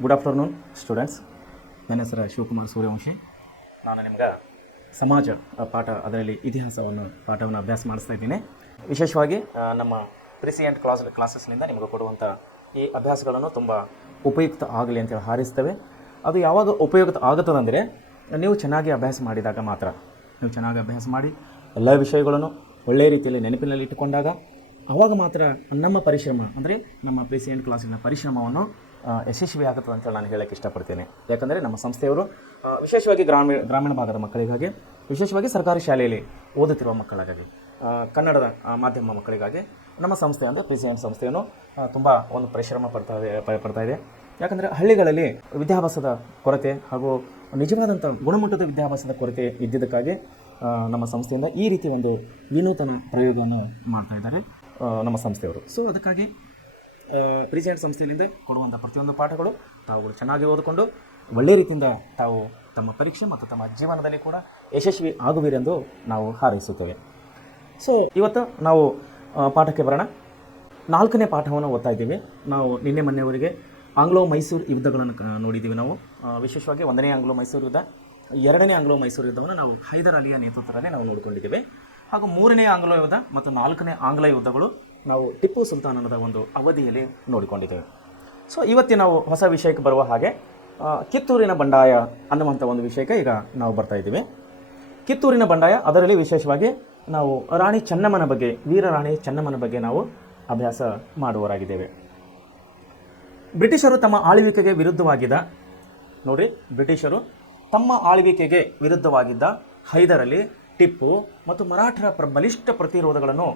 Good afternoon students. ನನ್ನ ಹೆಸರು ಶಿವಕುಮಾರ್ ಸೂರ್ಯವಂಶಿ. ನಾನು ನಿಮ್ಗೆ ಸಮಾಜ ಪಾಠ, ಅದರಲ್ಲಿ ಇತಿಹಾಸವನ್ನು ಪಾಠವನ್ನು ಅಭ್ಯಾಸ ಮಾಡಿಸ್ತಾ ಇದ್ದೀನಿ. ವಿಶೇಷವಾಗಿ ನಮ್ಮ ಪ್ರಿಸಿಯೆಂಟ್ ಕ್ಲಾಸಸ್ನಿಂದ ನಿಮಗೆ ಕೊಡುವಂಥ ಈ ಅಭ್ಯಾಸಗಳನ್ನು ತುಂಬ ಉಪಯುಕ್ತ ಆಗಲಿ ಅಂತೇಳಿ ಹಾರೈಸ್ತೇವೆ. ಅದು ಯಾವಾಗ ಉಪಯುಕ್ತ ಆಗುತ್ತದಂದರೆ ನೀವು ಚೆನ್ನಾಗಿ ಅಭ್ಯಾಸ ಮಾಡಿದಾಗ ಮಾತ್ರ. ನೀವು ಚೆನ್ನಾಗಿ ಅಭ್ಯಾಸ ಮಾಡಿ ಎಲ್ಲ ವಿಷಯಗಳನ್ನು ಒಳ್ಳೆಯ ರೀತಿಯಲ್ಲಿ ನೆನಪಿನಲ್ಲಿ ಇಟ್ಟುಕೊಂಡಾಗ ಆವಾಗ ಮಾತ್ರ ನಮ್ಮ ಪರಿಶ್ರಮ, ಅಂದರೆ ನಮ್ಮ ಪ್ರಿಸಿಯೆಂಟ್ ಕ್ಲಾಸಿನ ಪರಿಶ್ರಮವನ್ನು ಯಶಸ್ವಿ ಆಗುತ್ತದೆ ಅಂತೇಳಿ ನಾನು ಹೇಳೋಕ್ಕೆ ಇಷ್ಟಪಡ್ತೇನೆ. ಯಾಕಂದರೆ ನಮ್ಮ ಸಂಸ್ಥೆಯವರು ವಿಶೇಷವಾಗಿ ಗ್ರಾಮೀಣ ಭಾಗದ ಮಕ್ಕಳಿಗಾಗಿ, ವಿಶೇಷವಾಗಿ ಸರ್ಕಾರಿ ಶಾಲೆಯಲ್ಲಿ ಓದುತ್ತಿರುವ ಮಕ್ಕಳಿಗಾಗಿ, ಕನ್ನಡದ ಮಾಧ್ಯಮ ಮಕ್ಕಳಿಗಾಗಿ ನಮ್ಮ ಸಂಸ್ಥೆ ಅಂದರೆ ಪ್ರಿಸಿಯೆಂಟ್ ಸಂಸ್ಥೆಯನ್ನು ತುಂಬ ಒಂದು ಪರಿಶ್ರಮ ಪಡ್ತಾ ಇದೆ. ಯಾಕಂದರೆ ಹಳ್ಳಿಗಳಲ್ಲಿ ವಿದ್ಯಾಭ್ಯಾಸದ ಕೊರತೆ ಹಾಗೂ ನಿಜವಾದಂಥ ಗುಣಮಟ್ಟದ ವಿದ್ಯಾಭ್ಯಾಸದ ಕೊರತೆ ಇದ್ದಿದ್ದಕ್ಕಾಗಿ ನಮ್ಮ ಸಂಸ್ಥೆಯಿಂದ ಈ ರೀತಿ ಒಂದು ವಿನೂತನ ಪ್ರಯೋಗವನ್ನು ಮಾಡ್ತಾಯಿದ್ದಾರೆ ನಮ್ಮ ಸಂಸ್ಥೆಯವರು. ಸೊ ಅದಕ್ಕಾಗಿ ಪ್ರಿಸಿಯೆಂಟ್ ಸಂಸ್ಥೆಯಿಂದ ಕೊಡುವಂಥ ಪ್ರತಿಯೊಂದು ಪಾಠಗಳು ತಾವುಗಳು ಚೆನ್ನಾಗಿ ಓದಿಕೊಂಡು ಒಳ್ಳೆಯ ರೀತಿಯಿಂದ ತಾವು ತಮ್ಮ ಪರೀಕ್ಷೆ ಮತ್ತು ತಮ್ಮ ಜೀವನದಲ್ಲಿ ಕೂಡ ಯಶಸ್ವಿ ಆಗುವಿರೆಂದು ನಾವು ಹಾರೈಸುತ್ತೇವೆ. ಸೊ ಇವತ್ತು ನಾವು ಪಾಠಕ್ಕೆ ಬರೋಣ. 4ನೇ ಪಾಠವನ್ನು ಓದ್ತಾ ಇದ್ದೀವಿ. ನಾವು ನಿನ್ನೆ ಮೊನ್ನೆವರೆಗೆ ಆಂಗ್ಲೋ ಮೈಸೂರು ಯುದ್ಧಗಳನ್ನು ನೋಡಿದ್ದೀವಿ. ನಾವು ವಿಶೇಷವಾಗಿ 1ನೇ ಆಂಗ್ಲೋ ಮೈಸೂರು ಯುದ್ಧ, 2ನೇ ಆಂಗ್ಲೋ ಮೈಸೂರು ಯುದ್ಧವನ್ನು ನಾವು ಹೈದರ್ ಅಲಿಯ ನೇತೃತ್ವದಲ್ಲಿ ನಾವು ನೋಡಿಕೊಂಡಿದ್ದೇವೆ. ಹಾಗೂ 3ನೇ ಆಂಗ್ಲೋ ಯುದ್ಧ ಮತ್ತು 4ನೇ ಆಂಗ್ಲ ಯುದ್ಧಗಳು ನಾವು ಟಿಪ್ಪು ಸುಲ್ತಾನದ ಒಂದು ಅವಧಿಯಲ್ಲಿ ನೋಡಿಕೊಂಡಿದ್ದೇವೆ. ಸೊ ಇವತ್ತಿನ ನಾವು ಹೊಸ ವಿಷಯಕ್ಕೆ ಬರುವ ಹಾಗೆ ಕಿತ್ತೂರಿನ ಬಂಡಾಯ ಅನ್ನುವಂಥ ಒಂದು ವಿಷಯಕ್ಕೆ ಈಗ ನಾವು ಬರ್ತಾ ಇದ್ದೀವಿ. ಕಿತ್ತೂರಿನ ಬಂಡಾಯ, ಅದರಲ್ಲಿ ವಿಶೇಷವಾಗಿ ನಾವು ರಾಣಿ ಚೆನ್ನಮ್ಮನ ಬಗ್ಗೆ, ವೀರರಾಣಿ ಚೆನ್ನಮ್ಮನ ಬಗ್ಗೆ ನಾವು ಅಭ್ಯಾಸ ಮಾಡುವವರಾಗಿದ್ದೇವೆ. ಬ್ರಿಟಿಷರು ತಮ್ಮ ಆಳ್ವಿಕೆಗೆ ವಿರುದ್ಧವಾಗಿದ್ದ, ನೋಡಿರಿ, ಬ್ರಿಟಿಷರು ತಮ್ಮ ಆಳ್ವಿಕೆಗೆ ವಿರುದ್ಧವಾಗಿದ್ದ ಹೈದರ್ ಅಲಿ, ಟಿಪ್ಪು ಮತ್ತು ಮರಾಠರ ಬಲಿಷ್ಠ ಪ್ರತಿರೋಧಗಳನ್ನು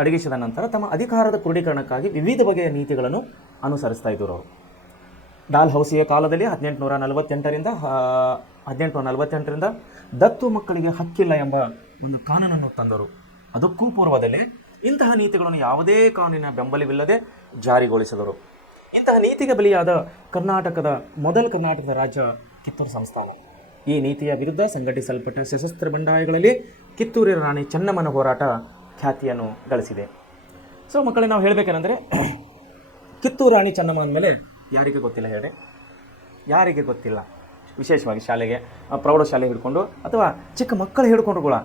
ಅಡಗಿಸಿದ ನಂತರ ತಮ್ಮ ಅಧಿಕಾರದ ಕ್ರೋಢೀಕರಣಕ್ಕಾಗಿ ವಿವಿಧ ಬಗೆಯ ನೀತಿಗಳನ್ನು ಅನುಸರಿಸ್ತಾ ಇದ್ದರು. ಅವರು ಡಾಲ್ಹೌಸಿಯ ಕಾಲದಲ್ಲಿ 1848ರಿಂದ ದತ್ತು ಮಕ್ಕಳಿಗೆ ಹಕ್ಕಿಲ್ಲ ಎಂಬ ಒಂದು ಕಾನೂನನ್ನು ತಂದರು. ಅದಕ್ಕೂ ಪೂರ್ವದಲ್ಲಿ ಇಂತಹ ನೀತಿಗಳನ್ನು ಯಾವುದೇ ಕಾನೂನಿನ ಬೆಂಬಲವಿಲ್ಲದೆ ಜಾರಿಗೊಳಿಸಿದರು. ಇಂತಹ ನೀತಿಗೆ ಬಲಿಯಾದ ಕರ್ನಾಟಕದ ರಾಜ್ಯ ಕಿತ್ತೂರು ಸಂಸ್ಥಾನ. ಈ ನೀತಿಯ ವಿರುದ್ಧ ಸಂಘಟಿಸಲ್ಪಟ್ಟ ಸಶಸ್ತ್ರ ಬಂಡಾಯಗಳಲ್ಲಿ ಕಿತ್ತೂರಿನ ರಾಣಿ ಚೆನ್ನಮ್ಮನ ಹೋರಾಟ ಖ್ಯಾತಿಯನ್ನು ಗಳಿಸಿದೆ. ಸೊ ಮಕ್ಕಳೇ, ನಾವು ಹೇಳಬೇಕೇನೆಂದರೆ ಕಿತ್ತೂರು ರಾಣಿ ಚೆನ್ನಮ್ಮ ಅಂದಮೇಲೆ ಯಾರಿಗೆ ಗೊತ್ತಿಲ್ಲ ಹೇಳಿ? ಯಾರಿಗೆ ಗೊತ್ತಿಲ್ಲ? ವಿಶೇಷವಾಗಿ ಶಾಲೆಗೆ, ಪ್ರೌಢಶಾಲೆ ಹಿಡ್ಕೊಂಡು ಅಥವಾ ಚಿಕ್ಕ ಮಕ್ಕಳು ಹಿಡ್ಕೊಂಡು ಕೂಡ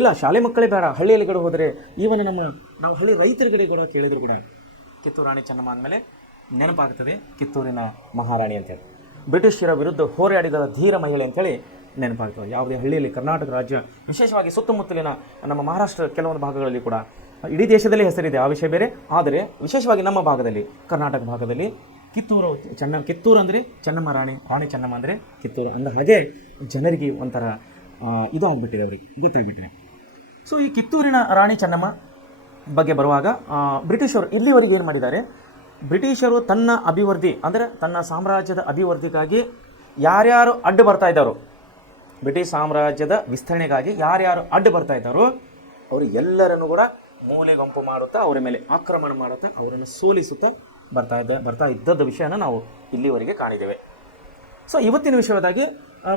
ಇಲ್ಲ, ಶಾಲೆ ಮಕ್ಕಳೇ ಬೇಡ, ಹಳ್ಳಿಯಲ್ಲಿ ಕಡೆ ಹೋದರೆ ಈವನ್ ನಾವು ಹಳ್ಳಿ ರೈತರ ಕಡೆ ಕೂಡ ಕೇಳಿದ್ರು ಕೂಡ ಕಿತ್ತೂರು ರಾಣಿ ಚೆನ್ನಮ್ಮ ಅಂದಮೇಲೆ ನೆನಪಾಗ್ತದೆ ಕಿತ್ತೂರಿನ ಮಹಾರಾಣಿ ಅಂತೇಳಿ. ಬ್ರಿಟಿಷರ ವಿರುದ್ಧ ಹೋರಾಡಿದ ಧೀರ ಮಹಿಳೆ ಅಂತೇಳಿ ನೆನಪಾಗ್ತದೆ. ಯಾವುದೇ ಹಳ್ಳಿಯಲ್ಲಿ ಕರ್ನಾಟಕ ರಾಜ್ಯ, ವಿಶೇಷವಾಗಿ ಸುತ್ತಮುತ್ತಲಿನ ನಮ್ಮ ಮಹಾರಾಷ್ಟ್ರ ಕೆಲವೊಂದು ಭಾಗಗಳಲ್ಲಿ ಕೂಡ, ಇಡೀ ದೇಶದಲ್ಲಿ ಹೆಸರಿದೆ, ಆ ವಿಷಯ ಬೇರೆ. ಆದರೆ ವಿಶೇಷವಾಗಿ ನಮ್ಮ ಭಾಗದಲ್ಲಿ, ಕರ್ನಾಟಕ ಭಾಗದಲ್ಲಿ ಕಿತ್ತೂರು ಅಂದರೆ ಚೆನ್ನಮ್ಮ, ರಾಣಿ ಚೆನ್ನಮ್ಮ ಅಂದರೆ ಕಿತ್ತೂರು ಅಂದ ಹಾಗೆ ಜನರಿಗೆ ಒಂಥರ ಇದು ಆಗಿಬಿಟ್ಟಿದೆ, ಅವರಿಗೆ ಗೊತ್ತಾಗ್ಬಿಟ್ಟಿದೆ. ಸೊ ಈ ಕಿತ್ತೂರಿನ ರಾಣಿ ಚೆನ್ನಮ್ಮ ಬಗ್ಗೆ ಬರುವಾಗ ಬ್ರಿಟಿಷರು ಇಲ್ಲಿವರೆಗೆ ಏನು ಮಾಡಿದ್ದಾರೆ? ಬ್ರಿಟಿಷರು ತನ್ನ ಅಭಿವೃದ್ಧಿ, ಅಂದರೆ ತನ್ನ ಸಾಮ್ರಾಜ್ಯದ ಅಭಿವೃದ್ಧಿಗಾಗಿ ಯಾರ್ಯಾರು ಅಡ್ಡು ಬರ್ತಾ ಇದ್ದಾರೋ, ಬ್ರಿಟಿಷ್ ಸಾಮ್ರಾಜ್ಯದ ವಿಸ್ತರಣೆಗಾಗಿ ಯಾರ್ಯಾರು ಅಡ್ಡು ಬರ್ತಾ ಇದ್ದಾರೋ ಅವರು ಎಲ್ಲರನ್ನು ಕೂಡ ಮೂಲೆಗಂಪು ಮಾಡುತ್ತಾ, ಅವರ ಮೇಲೆ ಆಕ್ರಮಣ ಮಾಡುತ್ತಾ, ಅವರನ್ನು ಸೋಲಿಸುತ್ತಾ ಬರ್ತಾ ಇದ್ದದ ವಿಷಯನ ನಾವು ಇಲ್ಲಿವರೆಗೆ ಕಾಣಿದ್ದೇವೆ. ಸೊ ಇವತ್ತಿನ ವಿಷಯದಾಗಿ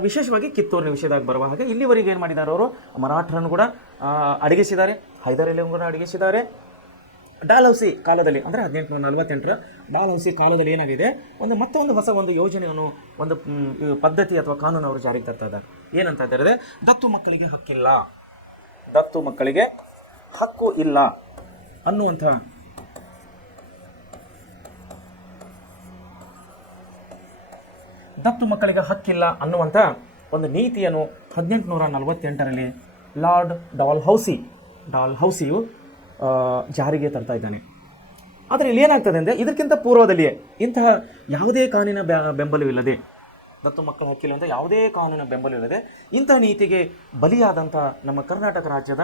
ವಿಶೇಷವಾಗಿ ಕಿತ್ತೂರಿನ ವಿಷಯದಾಗ ಬರುವ ಹಾಗೆ ಇಲ್ಲಿವರೆಗೆ ಏನು ಮಾಡಿದ್ದಾರೆ? ಅವರು ಮರಾಠರನ್ನು ಕೂಡ ಅಡಗಿಸಿದ್ದಾರೆ, ಹೈದರ್ ಅಲಿಯನ್ನು ಕೂಡ ಅಡಗಿಸಿದ್ದಾರೆ. ಡಾಲ್ಹೌಸಿ ಕಾಲದಲ್ಲಿ, ಅಂದರೆ 1848ರ ಡಾಲ್ಹೌಸಿ ಕಾಲದಲ್ಲಿ ಏನಾಗಿದೆ, ಮತ್ತೊಂದು ಹೊಸ ಒಂದು ಯೋಜನೆಯನ್ನು, ಒಂದು ಪದ್ಧತಿ ಅಥವಾ ಕಾನೂನು ಅವರು ಜಾರಿಗೆ ತರ್ತಾ ಇದ್ದಾರೆ. ಏನಂತ ಇದ್ದಾರೆ? ದತ್ತು ಮಕ್ಕಳಿಗೆ ಹಕ್ಕಿಲ್ಲ, ದತ್ತು ಮಕ್ಕಳಿಗೆ ಹಕ್ಕು ಇಲ್ಲ ಅನ್ನುವಂಥ ಒಂದು ನೀತಿಯನ್ನು 1848ರಲ್ಲಿ ಲಾರ್ಡ್ ಡಾಲ್ಹೌಸಿಯು ಜಾರಿಗೆ ತರ್ತಾ ಇದ್ದಾನೆ. ಆದರೆ ಇಲ್ಲಿ ಏನಾಗ್ತದೆ ಅಂದರೆ, ಇದಕ್ಕಿಂತ ಪೂರ್ವದಲ್ಲಿಯೇ ಇಂತಹ ಯಾವುದೇ ಕಾನೂನಿನ ಬೆಂಬಲವಿಲ್ಲದೆ, ದತ್ತು ಮಕ್ಕಳ ಹಕ್ಕಿಲ್ಲ ಅಂತ ಯಾವುದೇ ಕಾನೂನಿನ ಬೆಂಬಲವಿಲ್ಲದೆ ಇಂತಹ ನೀತಿಗೆ ಬಲಿಯಾದಂಥ ನಮ್ಮ ಕರ್ನಾಟಕ ರಾಜ್ಯದ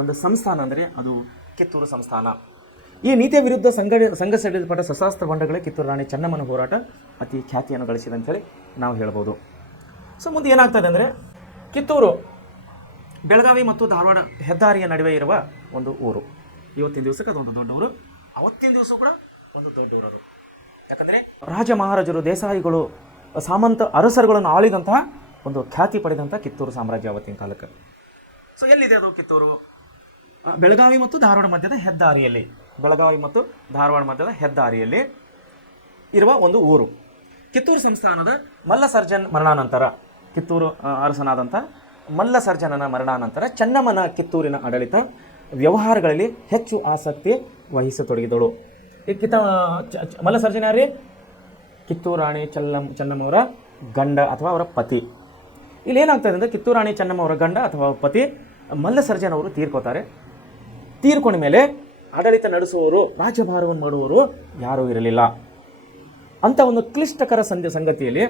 ಒಂದು ಸಂಸ್ಥಾನ ಅಂದರೆ ಅದು ಕಿತ್ತೂರು ಸಂಸ್ಥಾನ. ಈ ನೀತಿಯ ವಿರುದ್ಧ ಸಂಘಟಿಸಲ್ಪಟ್ಟ ಸಶಸ್ತ್ರ ಬಂಡಗಳೇ ಕಿತ್ತೂರು ರಾಣಿ ಚೆನ್ನಮ್ಮನ ಹೋರಾಟ ಅತಿ ಖ್ಯಾತಿಯನ್ನು ಗಳಿಸಿದೆ ಅಂತೇಳಿ ನಾವು ಹೇಳ್ಬೋದು. ಸೊ ಮುಂದೆ ಏನಾಗ್ತದೆ ಅಂದರೆ, ಕಿತ್ತೂರು ಬೆಳಗಾವಿ ಮತ್ತು ಧಾರವಾಡ ಹೆದ್ದಾರಿಯ ನಡುವೆ ಇರುವ ಒಂದು ಊರು. ಇವತ್ತಿನ ದಿವಸಕ್ಕೆ ಅದೊಂದು ದೊಡ್ಡ ಊರು, ಅವತ್ತಿನ ದಿವಸ ಕೂಡ ಒಂದು ದೊಡ್ಡ ಊರು. ಯಾಕಂದರೆ ರಾಜ ಮಹಾರಾಜರು, ದೇಸಾಯಿಗಳು, ಸಾಮಂತ ಅರಸರುಗಳನ್ನು ಆಳಿದಂತಹ ಒಂದು ಖ್ಯಾತಿ ಪಡೆದಂಥ ಕಿತ್ತೂರು ಸಾಮ್ರಾಜ್ಯ ಅವತ್ತಿನ ಕಾಲಕ್ಕೆ. ಸೊ ಎಲ್ಲಿದೆ ಅದು ಕಿತ್ತೂರು? ಬೆಳಗಾವಿ ಮತ್ತು ಧಾರವಾಡ ಮಧ್ಯದ ಹೆದ್ದಾರಿಯಲ್ಲಿ, ಇರುವ ಒಂದು ಊರು. ಕಿತ್ತೂರು ಸಂಸ್ಥಾನದ ಮಲ್ಲಸರ್ಜನ್ ಮರಣಾನಂತರ, ಕಿತ್ತೂರು ಅರಸನಾದಂಥ ಮಲ್ಲಸರ್ಜನನ ಮರಣಾನಂತರ ಚೆನ್ನಮ್ಮನ ಕಿತ್ತೂರಿನ ಆಡಳಿತ ವ್ಯವಹಾರಗಳಲ್ಲಿ ಹೆಚ್ಚು ಆಸಕ್ತಿ ವಹಿಸತೊಡಗಿದಳು. ಈ ಮಲ್ಲಸರ್ಜನ ಯಾರೇ? ಕಿತ್ತೂರು ರಾಣಿ ಚೆನ್ನಮ್ಮವರ ಗಂಡ ಅಥವಾ ಅವರ ಪತಿ. ಇಲ್ಲಿ ಏನಾಗ್ತದೆ ಅಂದರೆ, ಕಿತ್ತೂರು ರಾಣಿ ಚೆನ್ನಮ್ಮ ಅವರ ಗಂಡ ಅಥವಾ ಪತಿ ಮಲ್ಲಸರ್ಜನ್ ಅವರು ತೀರ್ಕೋತಾರೆ. ತೀರ್ಕೊಂಡ ಮೇಲೆ ಆಡಳಿತ ನಡೆಸುವವರು, ರಾಜ್ಯಭಾರವನ್ನು ಮಾಡುವವರು ಯಾರೂ ಇರಲಿಲ್ಲ. ಅಂಥ ಒಂದು ಕ್ಲಿಷ್ಟಕರ ಸಂಗತಿಯಲ್ಲಿ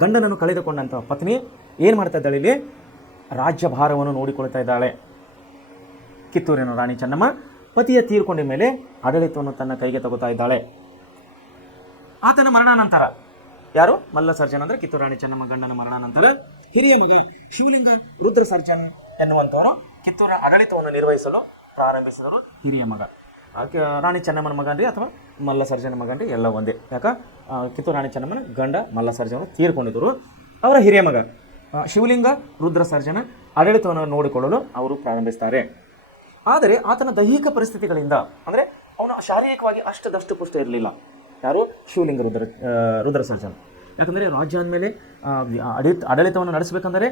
ಗಂಡನನ್ನು ಕಳೆದುಕೊಂಡಂಥ ಪತ್ನಿ ಏನು ಮಾಡ್ತಾ ಇದ್ದಾಳೆ? ಇಲ್ಲಿ ರಾಜ್ಯಭಾರವನ್ನು ನೋಡಿಕೊಳ್ತಾ ಇದ್ದಾಳೆ. ಕಿತ್ತೂರಿನ ರಾಣಿ ಚೆನ್ನಮ್ಮ ಪತಿಯ ತೀರ್ಕೊಂಡ ಮೇಲೆ ಆಡಳಿತವನ್ನು ತನ್ನ ಕೈಗೆ ತಗೋತಾ ಇದ್ದಾಳೆ. ಆತನ ಮರಣಾನಂತರ ಯಾರು? ಮಲ್ಲಸರ್ಜನ್ ಅಂದರೆ ಕಿತ್ತೂರು ರಾಣಿ ಚೆನ್ನಮ್ಮ ಗಂಡನ ಮರಣಾನಂತರ ಹಿರಿಯ ಮಗ ಶಿವಲಿಂಗ ರುದ್ರ ಸರ್ಜನ್ ಎನ್ನುವಂಥವರು ಕಿತ್ತೂರ ಆಡಳಿತವನ್ನು ನಿರ್ವಹಿಸಲು ಪ್ರಾರಂಭಿಸಿದರು. ಹಿರಿಯ ಮಗ ರಾಣಿ ಚೆನ್ನಮ್ಮನ ಮಗನ್ರಿ ಅಥವಾ ಮಲ್ಲಸರ್ಜನ ಮಗನ್ರಿ, ಎಲ್ಲ ಒಂದೇ. ಯಾಕೆ? ಕಿತ್ತೂರು ರಾಣಿ ಚೆನ್ನಮ್ಮನ ಗಂಡ ಮಲ್ಲಸರ್ಜನರು ತೀರ್ಕೊಂಡಿದ್ದರು. ಅವರ ಹಿರಿಯ ಮಗ ಶಿವಲಿಂಗ ರುದ್ರ ಸರ್ಜನ ಆಡಳಿತವನ್ನು ನೋಡಿಕೊಳ್ಳಲು ಅವರು ಪ್ರಾರಂಭಿಸ್ತಾರೆ. ಆದರೆ ಆತನ ದೈಹಿಕ ಪರಿಸ್ಥಿತಿಗಳಿಂದ, ಅಂದರೆ ಅವನು ಶಾರೀರಿಕವಾಗಿ ಅಷ್ಟು ಪುಷ್ಟ ಇರಲಿಲ್ಲ. ಯಾರು? ಶಿವಲಿಂಗ ರುದ್ರ ಸರ್ಜನ್. ಯಾಕಂದರೆ ರಾಜ್ಯ ಅಂದಮೇಲೆ ಆಡಳಿತವನ್ನು ನಡೆಸಬೇಕಂದರೆ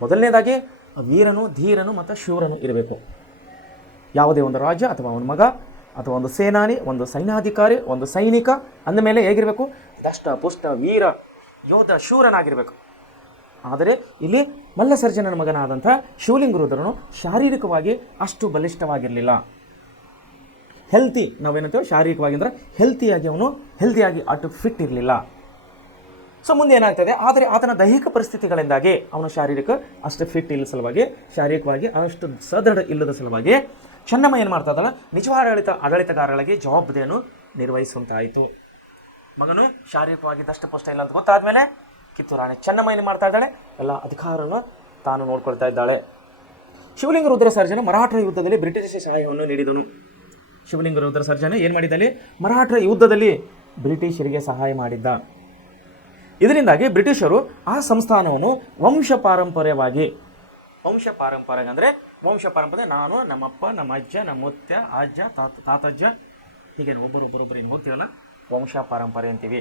ಮೊದಲನೇದಾಗಿ ವೀರನು, ಧೀರನು ಮತ್ತು ಶೂರನು ಇರಬೇಕು. ಯಾವುದೇ ಒಂದು ರಾಜ್ಯ ಅಥವಾ ಅವನ ಮಗ ಅಥವಾ ಒಂದು ಸೇನಾನಿ, ಒಂದು ಸೈನ್ಯಾಧಿಕಾರಿ, ಒಂದು ಸೈನಿಕ ಅಂದಮೇಲೆ ಹೇಗಿರಬೇಕು? ದಷ್ಟ ಪುಷ್ಟ ವೀರ ಯೋಧ ಶೂರನಾಗಿರಬೇಕು. ಆದರೆ ಇಲ್ಲಿ ಮಲ್ಲಸರ್ಜನನ ಮಗನಾದಂಥ ಶಿವಲಿಂಗ ರುದ್ರನು ಶಾರೀರಿಕವಾಗಿ ಅಷ್ಟು ಬಲಿಷ್ಠವಾಗಿರಲಿಲ್ಲ. ನಾವೇನಂತೇವೆ ಶಾರೀರಿಕವಾಗಿ ಅಂದರೆ ಹೆಲ್ತಿಯಾಗಿ ಅಷ್ಟು ಫಿಟ್ ಇರಲಿಲ್ಲ. ಸೊ ಮುಂದೆ ಏನಾಗ್ತದೆ? ಆದರೆ ಆತನ ದೈಹಿಕ ಪರಿಸ್ಥಿತಿಗಳಿಂದಾಗಿ ಅವನು ಅಷ್ಟು ಫಿಟ್ ಇಲ್ಲ ಸಲುವಾಗಿ, ಶಾರೀರಿಕವಾಗಿ ಅಷ್ಟು ಸದೃಢ ಇಲ್ಲದ ಸಲುವಾಗಿ ಚೆನ್ನಮ್ಮ ಏನು ಮಾಡ್ತಾ ಇದ್ದಾಳೆ? ನಿಜವಾದ ಆಡಳಿತಗಾರರಿಗೆ ಜವಾಬ್ದಾರಿಯನ್ನು ನಿರ್ವಹಿಸುವಂತಾಯಿತು. ಮಗನು ಶಾರೀರಿಕವಾಗಿ ದಷ್ಟಪುಷ್ಟ ಇಲ್ಲ ಅಂತ ಗೊತ್ತಾದ್ಮೇಲೆ ಕಿತ್ತೂರು ರಾಣಿ ಚೆನ್ನಮ್ಮ ಏನು ಮಾಡ್ತಾ ಇದ್ದಾಳೆ? ಎಲ್ಲ ಅಧಿಕಾರವನ್ನು ತಾನು ನೋಡ್ಕೊಳ್ತಾ ಇದ್ದಾಳೆ. ಶಿವಲಿಂಗ ರುದ್ರ ಸರ್ಜನ ಮರಾಠರ ಯುದ್ಧದಲ್ಲಿ ಬ್ರಿಟಿಷ್ ಸಹಾಯವನ್ನು ನೀಡಿದನು. ಶಿವಲಿಂಗ ರುದ್ರ ಸರ್ಜನ ಏನು ಮಾಡಿದಲ್ಲಿ? ಮರಾಠರ ಯುದ್ಧದಲ್ಲಿ ಬ್ರಿಟಿಷರಿಗೆ ಸಹಾಯ ಮಾಡಿದ್ದ. ಇದರಿಂದಾಗಿ ಬ್ರಿಟಿಷರು ಆ ಸಂಸ್ಥಾನವನ್ನು ವಂಶ ಪಾರಂಪರ್ಯ ಅಂದರೆ ವಂಶ ಪಾರಂಪರ್ಯ, ನಾನು, ನಮ್ಮಪ್ಪ, ನಮ್ಮ ಅಜ್ಜ, ನಮ್ಮ ಮುತ್ಯ, ಅಜ್ಜ, ತಾತಜ್ಜ, ಹೀಗೇನು ಒಬ್ಬರೊಬ್ಬರು ಏನು ಹೋಗ್ತೀವಲ್ಲ, ವಂಶ ಪಾರಂಪರ್ಯ ಅಂತೀವಿ.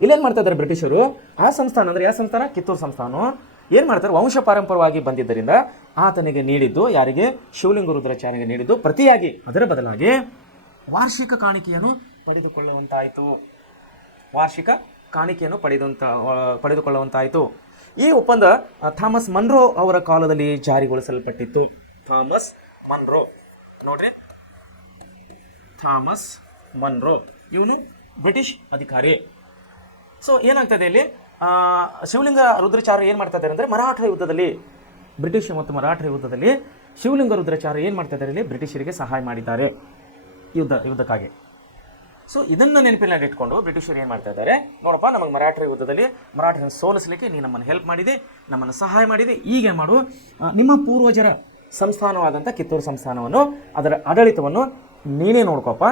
ಇಲ್ಲೇನು ಮಾಡ್ತಾ ಇದ್ದಾರೆ ಬ್ರಿಟಿಷರು? ಆ ಸಂಸ್ಥಾನ ಅಂದರೆ ಯಾವ ಸಂಸ್ಥಾನ? ಕಿತ್ತೂರು ಸಂಸ್ಥಾನ ಏನು ಮಾಡ್ತಾರೆ? ವಂಶ ಪಾರಂಪರ್ಯವಾಗಿ ಬಂದಿದ್ದರಿಂದ ಆತನಿಗೆ ನೀಡಿದ್ದು, ಯಾರಿಗೆ? ಶಿವಲಿಂಗ ರುದ್ರಾಚಾರ್ಯನಿಗೆ ನೀಡಿದ್ದು ಪ್ರತಿಯಾಗಿ, ಅದರ ಬದಲಾಗಿ ವಾರ್ಷಿಕ ಕಾಣಿಕೆಯನ್ನು ಪಡೆದುಕೊಳ್ಳುವಂತಾಯಿತು. ಈ ಒಪ್ಪಂದ ಥಾಮಸ್ ಮನ್ರೋ ಅವರ ಕಾಲದಲ್ಲಿ ಜಾರಿಗೊಳಿಸಲ್ಪಟ್ಟಿತ್ತು. ಥಾಮಸ್ ಮನ್ರೋ ಇವನು ಬ್ರಿಟಿಷ್ ಅಧಿಕಾರಿ. ಸೊ ಏನಾಗ್ತದೆ ಇಲ್ಲಿ? ಶಿವಲಿಂಗ ರುದ್ರಾಚಾರ್ಯ ಏನು ಮಾಡ್ತಾ ಇದ್ದಾರೆ ಅಂದರೆ, ಮರಾಠ ಯುದ್ಧದಲ್ಲಿ, ಬ್ರಿಟಿಷ್ ಮತ್ತು ಮರಾಠ ಯುದ್ಧದಲ್ಲಿ ಶಿವಲಿಂಗ ರುದ್ರಾಚಾರ್ಯ ಏನು ಮಾಡ್ತಾ ಇದ್ದಾರೆ? ಇಲ್ಲಿ ಬ್ರಿಟಿಷರಿಗೆ ಸಹಾಯ ಮಾಡಿದ್ದಾರೆ ಯುದ್ಧಕ್ಕಾಗಿ. ಸೊ ಇದನ್ನು ನೆನಪಿನಾಗಿ ಇಟ್ಕೊಂಡು ಬ್ರಿಟಿಷರು ಏನು ಮಾಡ್ತಾ ಇದ್ದಾರೆ? ನೋಡಪ್ಪ, ನಮಗೆ ಮರಾಠರ ಯುದ್ಧದಲ್ಲಿ ಮರಾಠರನ್ನು ಸೋಲಿಸಲಿಕ್ಕೆ ನೀನು ನಮ್ಮನ್ನು ಹೆಲ್ಪ್ ಮಾಡಿದೆ, ನಮ್ಮನ್ನು ಸಹಾಯ ಮಾಡಿದೆ. ಈಗ ಮಾಡು, ನಿಮ್ಮ ಪೂರ್ವಜರ ಸಂಸ್ಥಾನವಾದಂಥ ಕಿತ್ತೂರು ಸಂಸ್ಥಾನವನ್ನು, ಅದರ ಆಡಳಿತವನ್ನು ನೀನೇ ನೋಡ್ಕೋಪ್ಪ.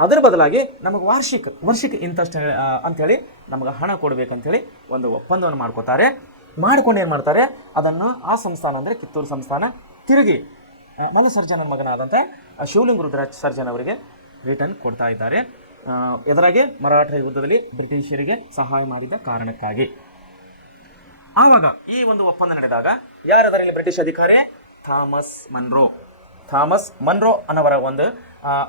ಅದರ ಬದಲಾಗಿ ನಮಗೆ ವರ್ಷಕ್ಕೆ ಇಂತಷ್ಟು ಅಂಥೇಳಿ ನಮಗೆ ಹಣ ಕೊಡಬೇಕಂತೇಳಿ ಒಂದು ಒಪ್ಪಂದವನ್ನು ಮಾಡ್ಕೋತಾರೆ. ಮಾಡ್ಕೊಂಡು ಏನು ಮಾಡ್ತಾರೆ? ಅದನ್ನು ಆ ಸಂಸ್ಥಾನ ಅಂದರೆ ಕಿತ್ತೂರು ಸಂಸ್ಥಾನ ತಿರುಗಿ ಮಲ್ಲಸರ್ಜನನ ಮಗನಾದಂಥ ಶಿವಲಿಂಗ ರುದ್ರಾಜ ಸರ್ಜನ್ ಅವರಿಗೆ ರಿಟರ್ನ್ ಕೊಡ್ತಾ ಇದ್ದಾರೆ. ಎದುರಾಗಿ ಮರಾಠ ಯುದ್ಧದಲ್ಲಿ ಬ್ರಿಟಿಷರಿಗೆ ಸಹಾಯ ಮಾಡಿದ ಕಾರಣಕ್ಕಾಗಿ. ಆವಾಗ ಈ ಒಂದು ಒಪ್ಪಂದ ನಡೆದಾಗ ಯಾರದರಲ್ಲಿ ಬ್ರಿಟಿಷ್ ಅಧಿಕಾರಿ? ಥಾಮಸ್ ಮನ್ರೋ ಅನ್ನೋವರ ಒಂದು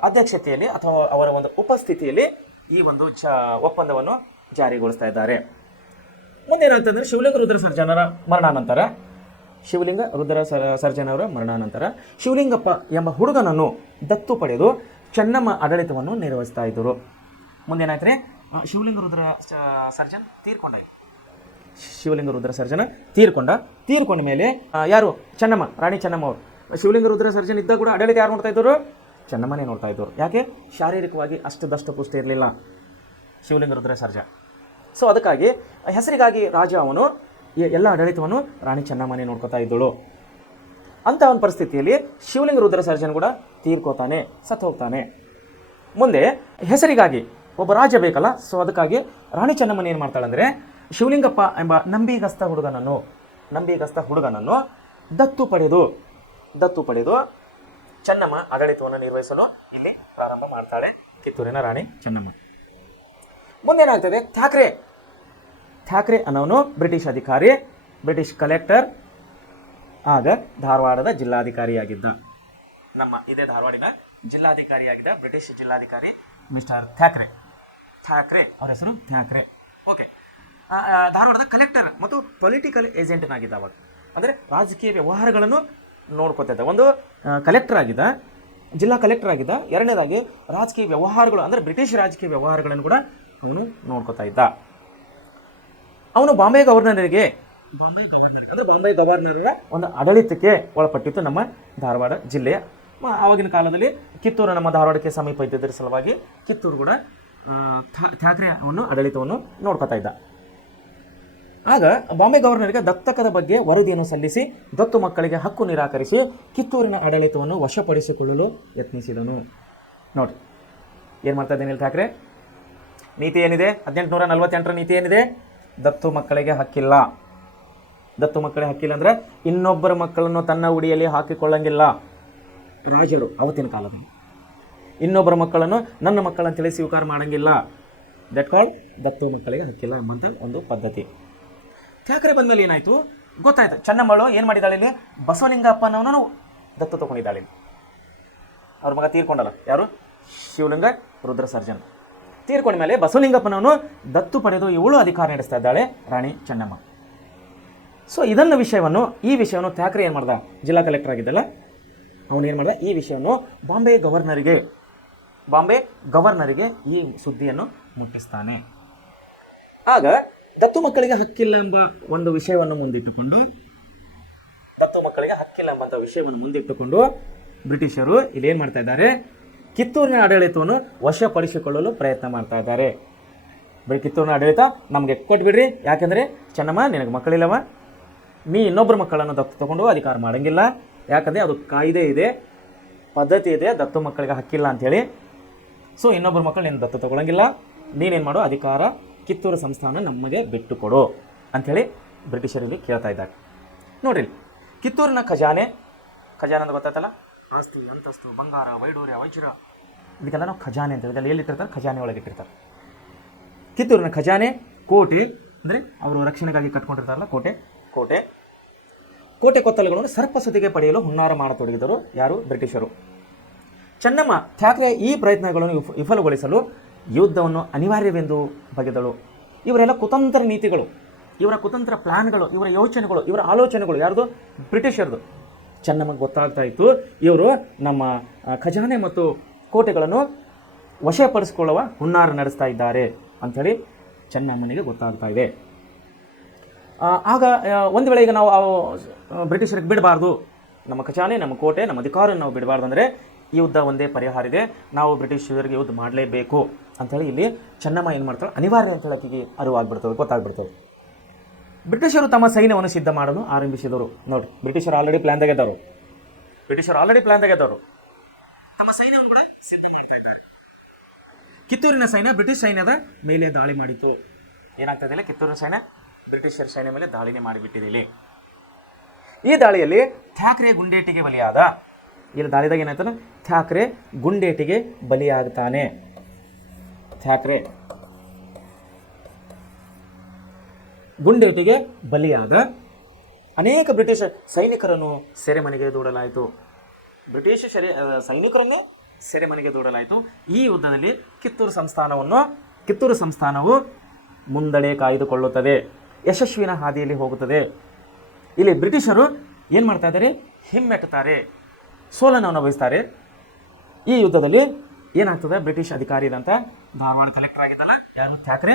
ಅಧ್ಯಕ್ಷತೆಯಲ್ಲಿ ಅಥವಾ ಅವರ ಒಂದು ಉಪಸ್ಥಿತಿಯಲ್ಲಿ ಈ ಒಂದು ಒಪ್ಪಂದವನ್ನು ಜಾರಿಗೊಳಿಸ್ತಾ ಇದ್ದಾರೆ. ಮುಂದೆ ಏನಾಗ್ತದೆ? ಶಿವಲಿಂಗ ರುದ್ರ ಸರ್ಜನರ ಮರಣಾನಂತರ ಶಿವಲಿಂಗಪ್ಪ ಎಂಬ ಹುಡುಗನನ್ನು ದತ್ತು ಪಡೆದು ಚೆನ್ನಮ್ಮ ಆಡಳಿತವನ್ನು ನಿರ್ವಹಿಸ್ತಾ ಇದ್ದರು. ಮುಂದೇನಾಯ್ತಾರೆ? ಶಿವಲಿಂಗ ರುದ್ರ ಸರ್ಜನ ತೀರ್ಕೊಂಡ ಮೇಲೆ ಯಾರು? ಚೆನ್ನಮ್ಮ, ರಾಣಿ ಚೆನ್ನಮ್ಮ ಅವರು. ಶಿವಲಿಂಗ ರುದ್ರ ಸರ್ಜನ್ ಇದ್ದಾಗ ಕೂಡ ಆಡಳಿತ ಯಾರು ನೋಡ್ತಾ ಇದ್ದರು? ಚೆನ್ನಮ್ಮನೇ ನೋಡ್ತಾ ಇದ್ದರು. ಯಾಕೆ? ಶಾರೀರಿಕವಾಗಿ ಅಷ್ಟು ದಷ್ಟಪುಷ್ಟ ಇರಲಿಲ್ಲ ಶಿವಲಿಂಗ ರುದ್ರ ಸರ್ಜ. ಸೊ ಅದಕ್ಕಾಗಿ ಹೆಸರಿಗಾಗಿ ರಾಜ ಅವನು ಎಲ್ಲ ಆಡಳಿತವನ್ನು ರಾಣಿ ಚೆನ್ನಮ್ಮನೇ ನೋಡ್ಕೋತಾ ಇದ್ದಳು. ಅಂಥ ಒಂದು ಪರಿಸ್ಥಿತಿಯಲ್ಲಿ ಶಿವಲಿಂಗ ರುದ್ರ ಸರ್ಜನ್ ಕೂಡ ತೀರ್ಕೋತಾನೆ, ಸತ್ತು ಹೋಗ್ತಾನೆ. ಮುಂದೆ ಹೆಸರಿಗಾಗಿ ಒಬ್ಬ ರಾಜ ಬೇಕಲ್ಲ, ಸೊ ಅದಕ್ಕಾಗಿ ರಾಣಿ ಚೆನ್ನಮ್ಮನ ಏನು ಮಾಡ್ತಾಳೆ ಅಂದರೆ, ಶಿವಲಿಂಗಪ್ಪ ಎಂಬ ನಂಬಿಗಸ್ತ ಹುಡುಗನನ್ನು ದತ್ತು ಪಡೆದು ಚೆನ್ನಮ್ಮ ಆಡಳಿತವನ್ನು ನಿರ್ವಹಿಸಲು ಇಲ್ಲಿ ಪ್ರಾರಂಭ ಮಾಡ್ತಾಳೆ ಕಿತ್ತೂರಿನ ರಾಣಿ ಚೆನ್ನಮ್ಮ. ಮುಂದೇನಾಗ್ತದೆ, ಥ್ಯಾಕ್ರೆ ಅನ್ನೋನು ಬ್ರಿಟಿಷ್ ಅಧಿಕಾರಿ, ಬ್ರಿಟಿಷ್ ಕಲೆಕ್ಟರ್, ಆಗ ಧಾರವಾಡದ ಜಿಲ್ಲಾಧಿಕಾರಿಯಾಗಿದ್ದ. ನಮ್ಮ ಇದೇ ಧಾರವಾಡಿನ ಜಿಲ್ಲಾಧಿಕಾರಿಯಾಗಿದ್ದ ಬ್ರಿಟಿಷ್ ಜಿಲ್ಲಾಧಿಕಾರಿ ಮಿಸ್ಟರ್ ಥ್ಯಾಕ್ರೆ ಅವ್ರ ಹೆಸರು ಥ್ಯಾಕ್ರೆ. ಓಕೆ, ಧಾರವಾಡದ ಕಲೆಕ್ಟರ್ ಮತ್ತು ಪೊಲಿಟಿಕಲ್ ಏಜೆಂಟ್ನಾಗಿದ್ದ ಅವಾಗ. ಅಂದರೆ ರಾಜಕೀಯ ವ್ಯವಹಾರಗಳನ್ನು ನೋಡ್ಕೊತಿದ್ದ. ಒಂದು ಕಲೆಕ್ಟರ್ ಆಗಿದ್ದ, ಜಿಲ್ಲಾ ಕಲೆಕ್ಟರ್ ಆಗಿದ್ದ. ಎರಡನೇದಾಗಿ ರಾಜಕೀಯ ವ್ಯವಹಾರಗಳು ಅಂದರೆ ಬ್ರಿಟಿಷ್ ರಾಜಕೀಯ ವ್ಯವಹಾರಗಳನ್ನು ಕೂಡ ಅವನು ನೋಡ್ಕೊತಾ ಇದ್ದ. ಅವನು ಬಾಂಬೆ ಗವರ್ನರ್ಗೆ ಅಂದರೆ ಬಾಂಬೆ ಗವರ್ನರ್ರ ಒಂದು ಆಡಳಿತಕ್ಕೆ ಒಳಪಟ್ಟಿತ್ತು ನಮ್ಮ ಧಾರವಾಡ ಜಿಲ್ಲೆಯ. ಆವಾಗಿನ ಕಾಲದಲ್ಲಿ ಕಿತ್ತೂರು ನಮ್ಮ ಧಾರವಾಡಕ್ಕೆ ಸಮೀಪ ಇದ್ದಿದ್ದರ ಸಲುವಾಗಿ ಕಿತ್ತೂರು ಕೂಡ ಥ್ಯಾಕ್ರೆ ಆಡಳಿತವನ್ನು ನೋಡ್ಕೊತಾ ಇದ್ದ. ಆಗ ಬಾಂಬೆ ಗವರ್ನರ್ಗೆ ದತ್ತಕದ ಬಗ್ಗೆ ವರದಿಯನ್ನು ಸಲ್ಲಿಸಿ ದತ್ತು ಮಕ್ಕಳಿಗೆ ಹಕ್ಕು ನಿರಾಕರಿಸಿ ಕಿತ್ತೂರಿನ ಆಡಳಿತವನ್ನು ವಶಪಡಿಸಿಕೊಳ್ಳಲು ಯತ್ನಿಸಿದನು. ನೋಡಿ ಏನು ಮಾಡ್ತಾ ಇದ್ದೇನೆ ಥ್ಯಾಕ್ರೆ. ನೀತಿ ಏನಿದೆ, 1848ರ ನೀತಿ ಏನಿದೆ? ದತ್ತು ಮಕ್ಕಳಿಗೆ ಹಕ್ಕಿಲ್ಲ. ದತ್ತು ಮಕ್ಕಳಿಗೆ ಹಕ್ಕಿಲ್ಲ ಅಂದರೆ ಇನ್ನೊಬ್ಬರ ಮಕ್ಕಳನ್ನು ತನ್ನ ಉಡಿಯಲ್ಲಿ ಹಾಕಿಕೊಳ್ಳಂಗಿಲ್ಲ. ರಾಜರು ಅವತ್ತಿನ ಕಾಲದಲ್ಲಿ ಇನ್ನೊಬ್ಬರ ಮಕ್ಕಳನ್ನು ನನ್ನ ಮಕ್ಕಳಂತೇಳಿ ಸ್ವೀಕಾರ ಮಾಡಂಗಿಲ್ಲ. ದಟ್ ಕಾಲ್ಡ್ ದತ್ತು ಮಕ್ಕಳಿಗೆ ಹಕ್ಕಿಲ್ಲ ಎಂಬಂಥ ಒಂದು ಪದ್ಧತಿ. ಥ್ಯಾಕ್ರೆ ಬಂದಮೇಲೆ ಏನಾಯಿತು ಗೊತ್ತಾಯ್ತು. ಚೆನ್ನಮ್ಮಳು ಏನು ಮಾಡಿದ್ದಾಳೆ ಇಲ್ಲಿ? ಬಸವಲಿಂಗಪ್ಪನವನು ದತ್ತು ತಗೊಂಡಿದ್ದಾಳೆ. ಅವ್ರ ಮಗ ತೀರ್ಕೊಂಡಲ್ಲ, ಯಾರು? ಶಿವಲಿಂಗ ರುದ್ರ ಸರ್ಜನ್ ತೀರ್ಕೊಂಡ ಮೇಲೆ ಬಸವಲಿಂಗಪ್ಪನವನು ದತ್ತು ಪಡೆದು ಇವಳು ಅಧಿಕಾರ ನಡೆಸ್ತಾ ಇದ್ದಾಳೆ, ರಾಣಿ ಚೆನ್ನಮ್ಮ. ಸೊ ಈ ವಿಷಯವನ್ನು ಥ್ಯಾಕ್ರೆ ಏನು ಮಾಡ್ದ? ಜಿಲ್ಲಾ ಕಲೆಕ್ಟರ್ ಆಗಿದ್ದಲ್ಲ, ಅವನು ಏನು ಮಾಡ್ದ? ಈ ವಿಷಯವನ್ನು ಬಾಂಬೆ ಗವರ್ನರಿಗೆ ಈ ಸುದ್ದಿಯನ್ನು ಮುಟ್ಟಿಸ್ತಾನೆ. ಆಗ ದತ್ತು ಮಕ್ಕಳಿಗೆ ಹಕ್ಕಿಲ್ಲ ಎಂಬ ಒಂದು ವಿಷಯವನ್ನು ಮುಂದಿಟ್ಟುಕೊಂಡು ಬ್ರಿಟಿಷರು ಇಲ್ಲಿ ಏನು ಮಾಡ್ತಾ ಇದ್ದಾರೆ? ಕಿತ್ತೂರಿನ ಆಡಳಿತವನ್ನು ವಶಪಡಿಸಿಕೊಳ್ಳಲು ಪ್ರಯತ್ನ ಮಾಡ್ತಾ ಇದ್ದಾರೆ. ಕಿತ್ತೂರಿನ ಆಡಳಿತ ನಮಗೆ ಕೊಟ್ಬಿಡ್ರಿ, ಯಾಕೆಂದರೆ ಚೆನ್ನಮ್ಮ ನಿನಗೆ ಮಕ್ಕಳಿಲ್ಲವ, ನೀ ಇನ್ನೊಬ್ಬರ ಮಕ್ಕಳನ್ನು ದತ್ತು ತಗೊಂಡು ಅಧಿಕಾರ ಮಾಡೋಂಗಿಲ್ಲ, ಯಾಕಂದರೆ ಅದು ಕಾಯ್ದೆ ಇದೆ, ಪದ್ಧತಿ ಇದೆ, ದತ್ತು ಮಕ್ಕಳಿಗೆ ಹಕ್ಕಿಲ್ಲ ಅಂಥೇಳಿ. ಸೊ ಇನ್ನೊಬ್ಬರ ಮಕ್ಕಳು ನೀನು ದತ್ತು ತಗೊಳ್ಳಂಗಿಲ್ಲ, ನೀನೇನು ಮಾಡು, ಅಧಿಕಾರ ಕಿತ್ತೂರು ಸಂಸ್ಥಾನ ನಮಗೆ ಬಿಟ್ಟು ಕೊಡು ಅಂಥೇಳಿ ಬ್ರಿಟಿಷರಲ್ಲಿ ಕೇಳ್ತಾ ಇದ್ದಾರೆ. ನೋಡ್ರಿ, ಕಿತ್ತೂರಿನ ಖಜಾನೆ ಅಂತ ಗೊತ್ತಾಯ್ತಲ್ಲ, ಆಸ್ತಿ ಅಂತಸ್ತು ಬಂಗಾರ ವೈಡೂರ್ಯ ವಜ್ರ ಇದಕ್ಕೆಲ್ಲ ನಾವು ಖಜಾನೆ ಅಂತ ಹೇಳಿದ್ರೆ ಎಲ್ಲಿಟ್ಟಿರ್ತಾರೆ? ಖಜಾನೆ ಒಳಗೆ ಇಟ್ಟಿರ್ತಾರೆ. ಕಿತ್ತೂರಿನ ಖಜಾನೆ, ಕೋಟೆ ಅಂದರೆ ಅವರು ರಕ್ಷಣೆಗಾಗಿ ಕಟ್ಕೊಂಡಿರ್ತಾರಲ್ಲ ಕೋಟೆ ಕೊತ್ತಲುಗಳನ್ನು ಸರ್ಪಸತಿಗೆ ಪಡೆಯಲು ಹುನ್ನಾರ ಮಾಡತೊಡಗಿದರು. ಯಾರು? ಬ್ರಿಟಿಷರು. ಚೆನ್ನಮ್ಮ ಥ್ಯಾಕ್ರೆ ಈ ಪ್ರಯತ್ನಗಳನ್ನು ವಿಫಲಗೊಳಿಸಲು ಯುದ್ಧವನ್ನು ಅನಿವಾರ್ಯವೆಂದು ಬಗೆದಳು. ಇವರೆಲ್ಲ ಕುತಂತ್ರ ನೀತಿಗಳು, ಇವರ ಕುತಂತ್ರ ಪ್ಲಾನ್ಗಳು, ಇವರ ಯೋಚನೆಗಳು, ಇವರ ಆಲೋಚನೆಗಳು ಯಾರ್ದು? ಬ್ರಿಟಿಷರ್ದು. ಚೆನ್ನಮ್ಮಗೆ ಗೊತ್ತಾಗ್ತಾ ಇತ್ತು, ಇವರು ನಮ್ಮ ಖಜಾನೆ ಮತ್ತು ಕೋಟೆಗಳನ್ನು ವಶಪಡಿಸಿಕೊಳ್ಳುವ ಹುನ್ನಾರ ನಡೆಸ್ತಾ ಇದ್ದಾರೆ ಅಂಥೇಳಿ ಚೆನ್ನಮ್ಮನಿಗೆ ಗೊತ್ತಾಗ್ತಾ ಇದೆ. ಆಗ ಒಂದು ವೇಳೆ ಈಗ ನಾವು ಬ್ರಿಟಿಷರಿಗೆ ಬಿಡಬಾರ್ದು, ನಮ್ಮ ಖಜಾನೆ, ನಮ್ಮ ಕೋಟೆ, ನಮ್ಮ ಅಧಿಕಾರ ನಾವು ಬಿಡಬಾರ್ದು ಅಂದರೆ ಈ ಯುದ್ಧ ಒಂದೇ ಪರಿಹಾರ ಇದೆ, ನಾವು ಬ್ರಿಟಿಷರಿಗೆ ಯುದ್ಧ ಮಾಡಲೇಬೇಕು ಅಂಥೇಳಿ ಇಲ್ಲಿ ಚೆನ್ನಮ್ಮ ಏನು ಮಾಡ್ತಾಳೆ? ಅನಿವಾರ್ಯ ಅಂತ ಹೇಳೋಕ್ಕೆ ಗೊತ್ತಾಗ್ಬಿಡ್ತವೆ. ಬ್ರಿಟಿಷರು ತಮ್ಮ ಸೈನ್ಯವನ್ನು ಸಿದ್ಧ ಮಾಡಲು ಆರಂಭಿಸಿದರು. ನೋಡಿ, ಬ್ರಿಟಿಷರು ಆಲ್ರೆಡಿ ಪ್ಲಾನ್ದಾಗ ಇದ್ದವರು, ತಮ್ಮ ಸೈನ್ಯವನ್ನು ಕೂಡ ಸಿದ್ಧ ಮಾಡ್ತಾ ಇದ್ದಾರೆ. ಕಿತ್ತೂರಿನ ಸೈನ್ಯ ಬ್ರಿಟಿಷ್ ಸೈನ್ಯದ ಮೇಲೆ ದಾಳಿ ಮಾಡಿತು. ಏನಾಗ್ತಾ ಇದೆ? ಕಿತ್ತೂರಿನ ಸೈನ್ಯ ಬ್ರಿಟಿಷರ ಸೈನ್ಯ ಮೇಲೆ ದಾಳಿನೇ ಮಾಡಿಬಿಟ್ಟಿದೆ. ಇಲ್ಲಿ ಈ ದಾಳಿಯಲ್ಲಿ ಥ್ಯಾಕ್ರೆ ಗುಂಡೇಟಿಗೆ ಬಲಿಯಾದ. ಇಲ್ಲಿ ದಾಳಿದಾಗ ಏನಾಯ್ತಾನೆ? ಥ್ಯಾಕ್ರೆ ಗುಂಡೇಟಿಗೆ ಬಲಿಯಾಗ್ತಾನೆ. ಥ್ಯಾಕ್ರೆ ಗುಂಡೇಟಿಗೆ ಬಲಿಯಾದ ಅನೇಕ ಬ್ರಿಟಿಷ್ ಸೈನಿಕರನ್ನು ಸೆರೆಮನೆಗೆ ದೂಡಲಾಯಿತು. ಸೈನಿಕರನ್ನೇ ಸೆರೆಮನೆಗೆ ದೂಡಲಾಯಿತು. ಈ ಯುದ್ಧದಲ್ಲಿ ಕಿತ್ತೂರು ಸಂಸ್ಥಾನವು ಮುಂದಡೆ ಕಾಯ್ದುಕೊಳ್ಳುತ್ತದೆ, ಯಶಸ್ವಿನ ಹಾದಿಯಲ್ಲಿ ಹೋಗುತ್ತದೆ. ಇಲ್ಲಿ ಬ್ರಿಟಿಷರು ಏನು ಮಾಡ್ತಾ ಇದ್ದಾರೆ? ಹಿಮ್ಮೆಟ್ಟುತ್ತಾರೆ, ಸೋಲನ್ನು ಅನುಭವಿಸ್ತಾರೆ. ಈ ಯುದ್ಧದಲ್ಲಿ ಏನಾಗ್ತದೆ? ಬ್ರಿಟಿಷ್ ಅಧಿಕಾರಿ ಇದ್ದಂಥ ಧಾರವಾಡ ಕಲೆಕ್ಟರ್ ಆಗಿದ್ದಲ್ಲ, ಯಾರು? ಥ್ಯಾಕ್ರೆ,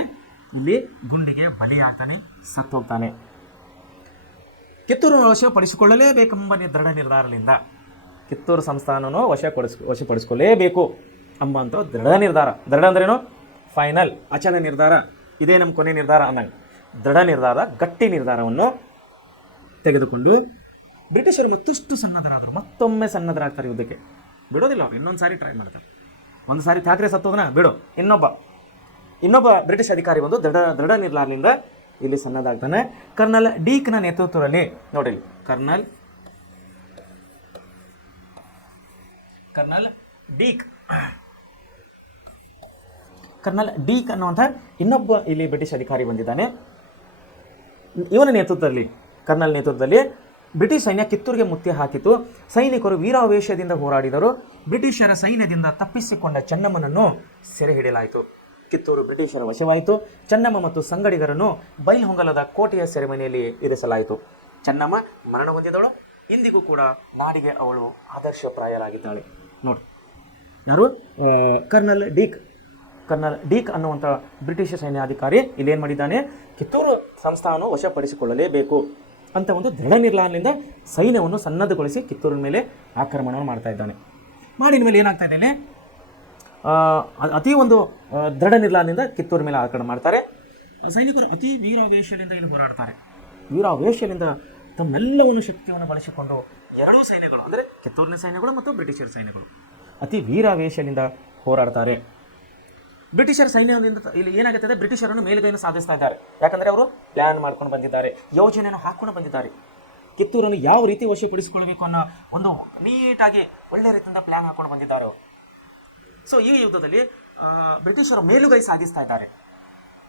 ಇಲ್ಲಿ ಗುಂಡಿಗೆ ಬಲಿಯಾಗ್ತಾನೆ, ಸತ್ತು ಹೋಗ್ತಾನೆ. ಕಿತ್ತೂರು ವಶಪಡಿಸಿಕೊಳ್ಳಲೇಬೇಕೆಂಬ ದೃಢ ನಿರ್ಧಾರದಿಂದ ಕಿತ್ತೂರು ಸಂಸ್ಥಾನವನ್ನು ವಶಪಡಿಸಿಕೊಳ್ಳಲೇಬೇಕು ಎಂಬಂಥ ದೃಢ ಅಂದ್ರೇನು? ಫೈನಲ್, ಅಚಲ ನಿರ್ಧಾರ, ಇದೇ ನಮ್ಮ ಕೊನೆ ನಿರ್ಧಾರ ಅನ್ನಂಗೆ ದೃಢ ನಿರ್ಧಾರ, ಗಟ್ಟಿ ನಿರ್ಧಾರವನ್ನು ತೆಗೆದುಕೊಂಡು ಬ್ರಿಟಿಷರು ಮತ್ತೊಮ್ಮೆ ಸನ್ನದ್ಧರಾಗ್ತಾರೆ ಯುದ್ಧಕ್ಕೆ. ಬಿಡೋದಿಲ್ಲ, ಇನ್ನೊಂದು ಸಾರಿ ಟ್ರೈ ಮಾಡ್ತಾರೆ. ಒಂದು ಸಾರಿ ಥ್ಯಾಕ್ರೆ ಸತ್ತೋದನ್ನ ಬಿಡು, ಇನ್ನೊಬ್ಬ ಬ್ರಿಟಿಷ್ ಅಧಿಕಾರಿ ಬಂದು ದೃಢ ನಿರ್ಧಾರದಿಂದ ಇಲ್ಲಿ ಸನ್ನದ್ಧಾಗ್ತಾನೆ. ಕರ್ನಲ್ ಡೀಕ್ನ ನೇತೃತ್ವದಲ್ಲಿ, ನೋಡಿ, ಕರ್ನಲ್ ಡೀಕ್ ಕರ್ನಲ್ ಡೀಕ್ ಅನ್ನುವಂಥ ಇನ್ನೊಬ್ಬ ಇಲ್ಲಿ ಬ್ರಿಟಿಷ್ ಅಧಿಕಾರಿ ಬಂದಿದ್ದಾನೆ. ಇವನ ನೇತೃತ್ವದಲ್ಲಿ, ಕರ್ನಲ್ ನೇತೃತ್ವದಲ್ಲಿ ಬ್ರಿಟಿಷ್ ಸೈನ್ಯ ಕಿತ್ತೂರಿಗೆ ಮುತ್ತಿ ಹಾಕಿತು. ಸೈನಿಕರು ವೀರಾವೇಶದಿಂದ ಹೋರಾಡಿದರು. ಬ್ರಿಟಿಷರ ಸೈನ್ಯದಿಂದ ತಪ್ಪಿಸಿಕೊಂಡ ಚೆನ್ನಮ್ಮನನ್ನು ಸೆರೆ ಹಿಡಿಯಲಾಯಿತು. ಕಿತ್ತೂರು ಬ್ರಿಟಿಷರ ವಶವಾಯಿತು. ಚೆನ್ನಮ್ಮ ಮತ್ತು ಸಂಗಡಿಗರನ್ನು ಬೈಲ್ಹೊಂಗಲದ ಕೋಟೆಯ ಸೆರೆಮನೆಯಲ್ಲಿ ಇರಿಸಲಾಯಿತು. ಚೆನ್ನಮ್ಮ ಮರಣ ಹೊಂದಿದಳು. ಇಂದಿಗೂ ಕೂಡ ನಾಡಿಗೆ ಅವಳು ಆದರ್ಶಪ್ರಾಯರಾಗಿದ್ದಾಳೆ. ನೋಡಿ, ಯಾರು? ಕರ್ನಲ್ ಡೀಕ್ ಅನ್ನುವಂಥ ಬ್ರಿಟಿಷ್ ಸೈನ್ಯಾಧಿಕಾರಿ ಇಲ್ಲೇನು ಮಾಡಿದ್ದಾನೆ? ಕಿತ್ತೂರು ಸಂಸ್ಥಾನವನ್ನು ವಶಪಡಿಸಿಕೊಳ್ಳಲೇಬೇಕು ಅಂತ ಒಂದು ದೃಢ ನಿರ್ಧಾರದಿಂದ ಸೈನ್ಯವನ್ನು ಸನ್ನದ್ಧಗೊಳಿಸಿ ಕಿತ್ತೂರಿನ ಮೇಲೆ ಆಕ್ರಮಣವನ್ನು ಮಾಡ್ತಾ ಇದ್ದಾನೆ. ಮಾಡಿದ ಮೇಲೆ ಏನಾಗ್ತಾ ಇದ್ದಾನೆ? ಅತಿ ಒಂದು ದೃಢ ನಿರ್ಧಾರದಿಂದ ಕಿತ್ತೂರು ಮೇಲೆ ಆಕ್ರಮಣ ಮಾಡ್ತಾರೆ. ಸೈನಿಕರು ಅತಿ ವೀರಾವೇಶದಿಂದ ಇಲ್ಲಿ ಹೋರಾಡ್ತಾರೆ. ವೀರಾವೇಶದಿಂದ ತಮ್ಮೆಲ್ಲವನ್ನು ಶಕ್ತಿಯನ್ನು ಬಳಸಿಕೊಂಡು ಎರಡೂ ಸೈನ್ಯಗಳು, ಅಂದರೆ ಕಿತ್ತೂರಿನ ಸೈನ್ಯಗಳು ಮತ್ತು ಬ್ರಿಟಿಷರ ಸೈನ್ಯಗಳು ಅತಿ ವೀರಾವೇಶದಿಂದ ಹೋರಾಡ್ತಾರೆ. ಬ್ರಿಟಿಷರ ಸೈನ್ಯದಿಂದ ಇಲ್ಲಿ ಏನಾಗುತ್ತದೆ? ಬ್ರಿಟಿಷರನ್ನು ಮೇಲುಗೈಯನ್ನು ಸಾಧಿಸ್ತಾ ಇದ್ದಾರೆ. ಯಾಕಂದರೆ ಅವರು ಪ್ಲ್ಯಾನ್ ಮಾಡ್ಕೊಂಡು ಬಂದಿದ್ದಾರೆ, ಯೋಜನೆಯನ್ನು ಹಾಕ್ಕೊಂಡು ಬಂದಿದ್ದಾರೆ. ಕಿತ್ತೂರನ್ನು ಯಾವ ರೀತಿ ವಶಪಡಿಸಿಕೊಳ್ಳಬೇಕು ಅನ್ನೋ ಒಂದು ನೀಟಾಗಿ ಒಳ್ಳೆ ರೀತಿಯಿಂದ ಪ್ಲ್ಯಾನ್ ಹಾಕ್ಕೊಂಡು ಬಂದಿದ್ದಾರೆ. ಸೊ ಈ ಯುದ್ಧದಲ್ಲಿ ಬ್ರಿಟಿಷರ ಮೇಲುಗೈ ಸಾಧಿಸ್ತಾ ಇದ್ದಾರೆ.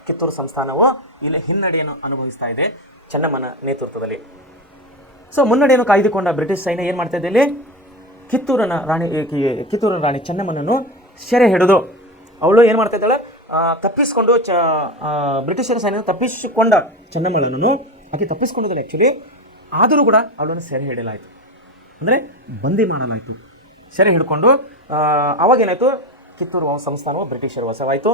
ಕಿತ್ತೂರು ಸಂಸ್ಥಾನವು ಇಲ್ಲಿ ಹಿನ್ನಡೆಯನ್ನು ಅನುಭವಿಸ್ತಾ ಇದೆ ಚೆನ್ನಮ್ಮನ ನೇತೃತ್ವದಲ್ಲಿ. ಸೊ ಮುನ್ನಡೆಯನ್ನು ಕಾಯ್ದುಕೊಂಡ ಬ್ರಿಟಿಷ್ ಸೈನ್ಯ ಏನು ಮಾಡ್ತಾ ಇದೆ? ಇಲ್ಲಿ ಕಿತ್ತೂರಿನ ರಾಣಿ ಚೆನ್ನಮ್ಮನನ್ನು ಸೆರೆ ಹಿಡಿದು ಅವಳು ಏನು ಮಾಡ್ತಾ ಇದ್ದಾಳೆ? ತಪ್ಪಿಸಿಕೊಂಡು ಬ್ರಿಟಿಷರ ಸೈನ್ಯ ತಪ್ಪಿಸಿಕೊಂಡ ಚೆನ್ನಮ್ಮಳನ್ನು ಆಕೆ ತಪ್ಪಿಸ್ಕೊಂಡಿದ್ದಾಳೆ ಆ್ಯಕ್ಚುಲಿ. ಆದರೂ ಕೂಡ ಅವಳನ್ನು ಸೆರೆ ಹಿಡಿಯಲಾಯಿತು, ಅಂದರೆ ಬಂದಿ ಮಾಡಲಾಯಿತು. ಸೆರೆ ಹಿಡ್ಕೊಂಡು ಅವಾಗೇನಾಯಿತು? ಕಿತ್ತೂರು ಸಂಸ್ಥಾನವು ಬ್ರಿಟಿಷರ ವಶವಾಯಿತು.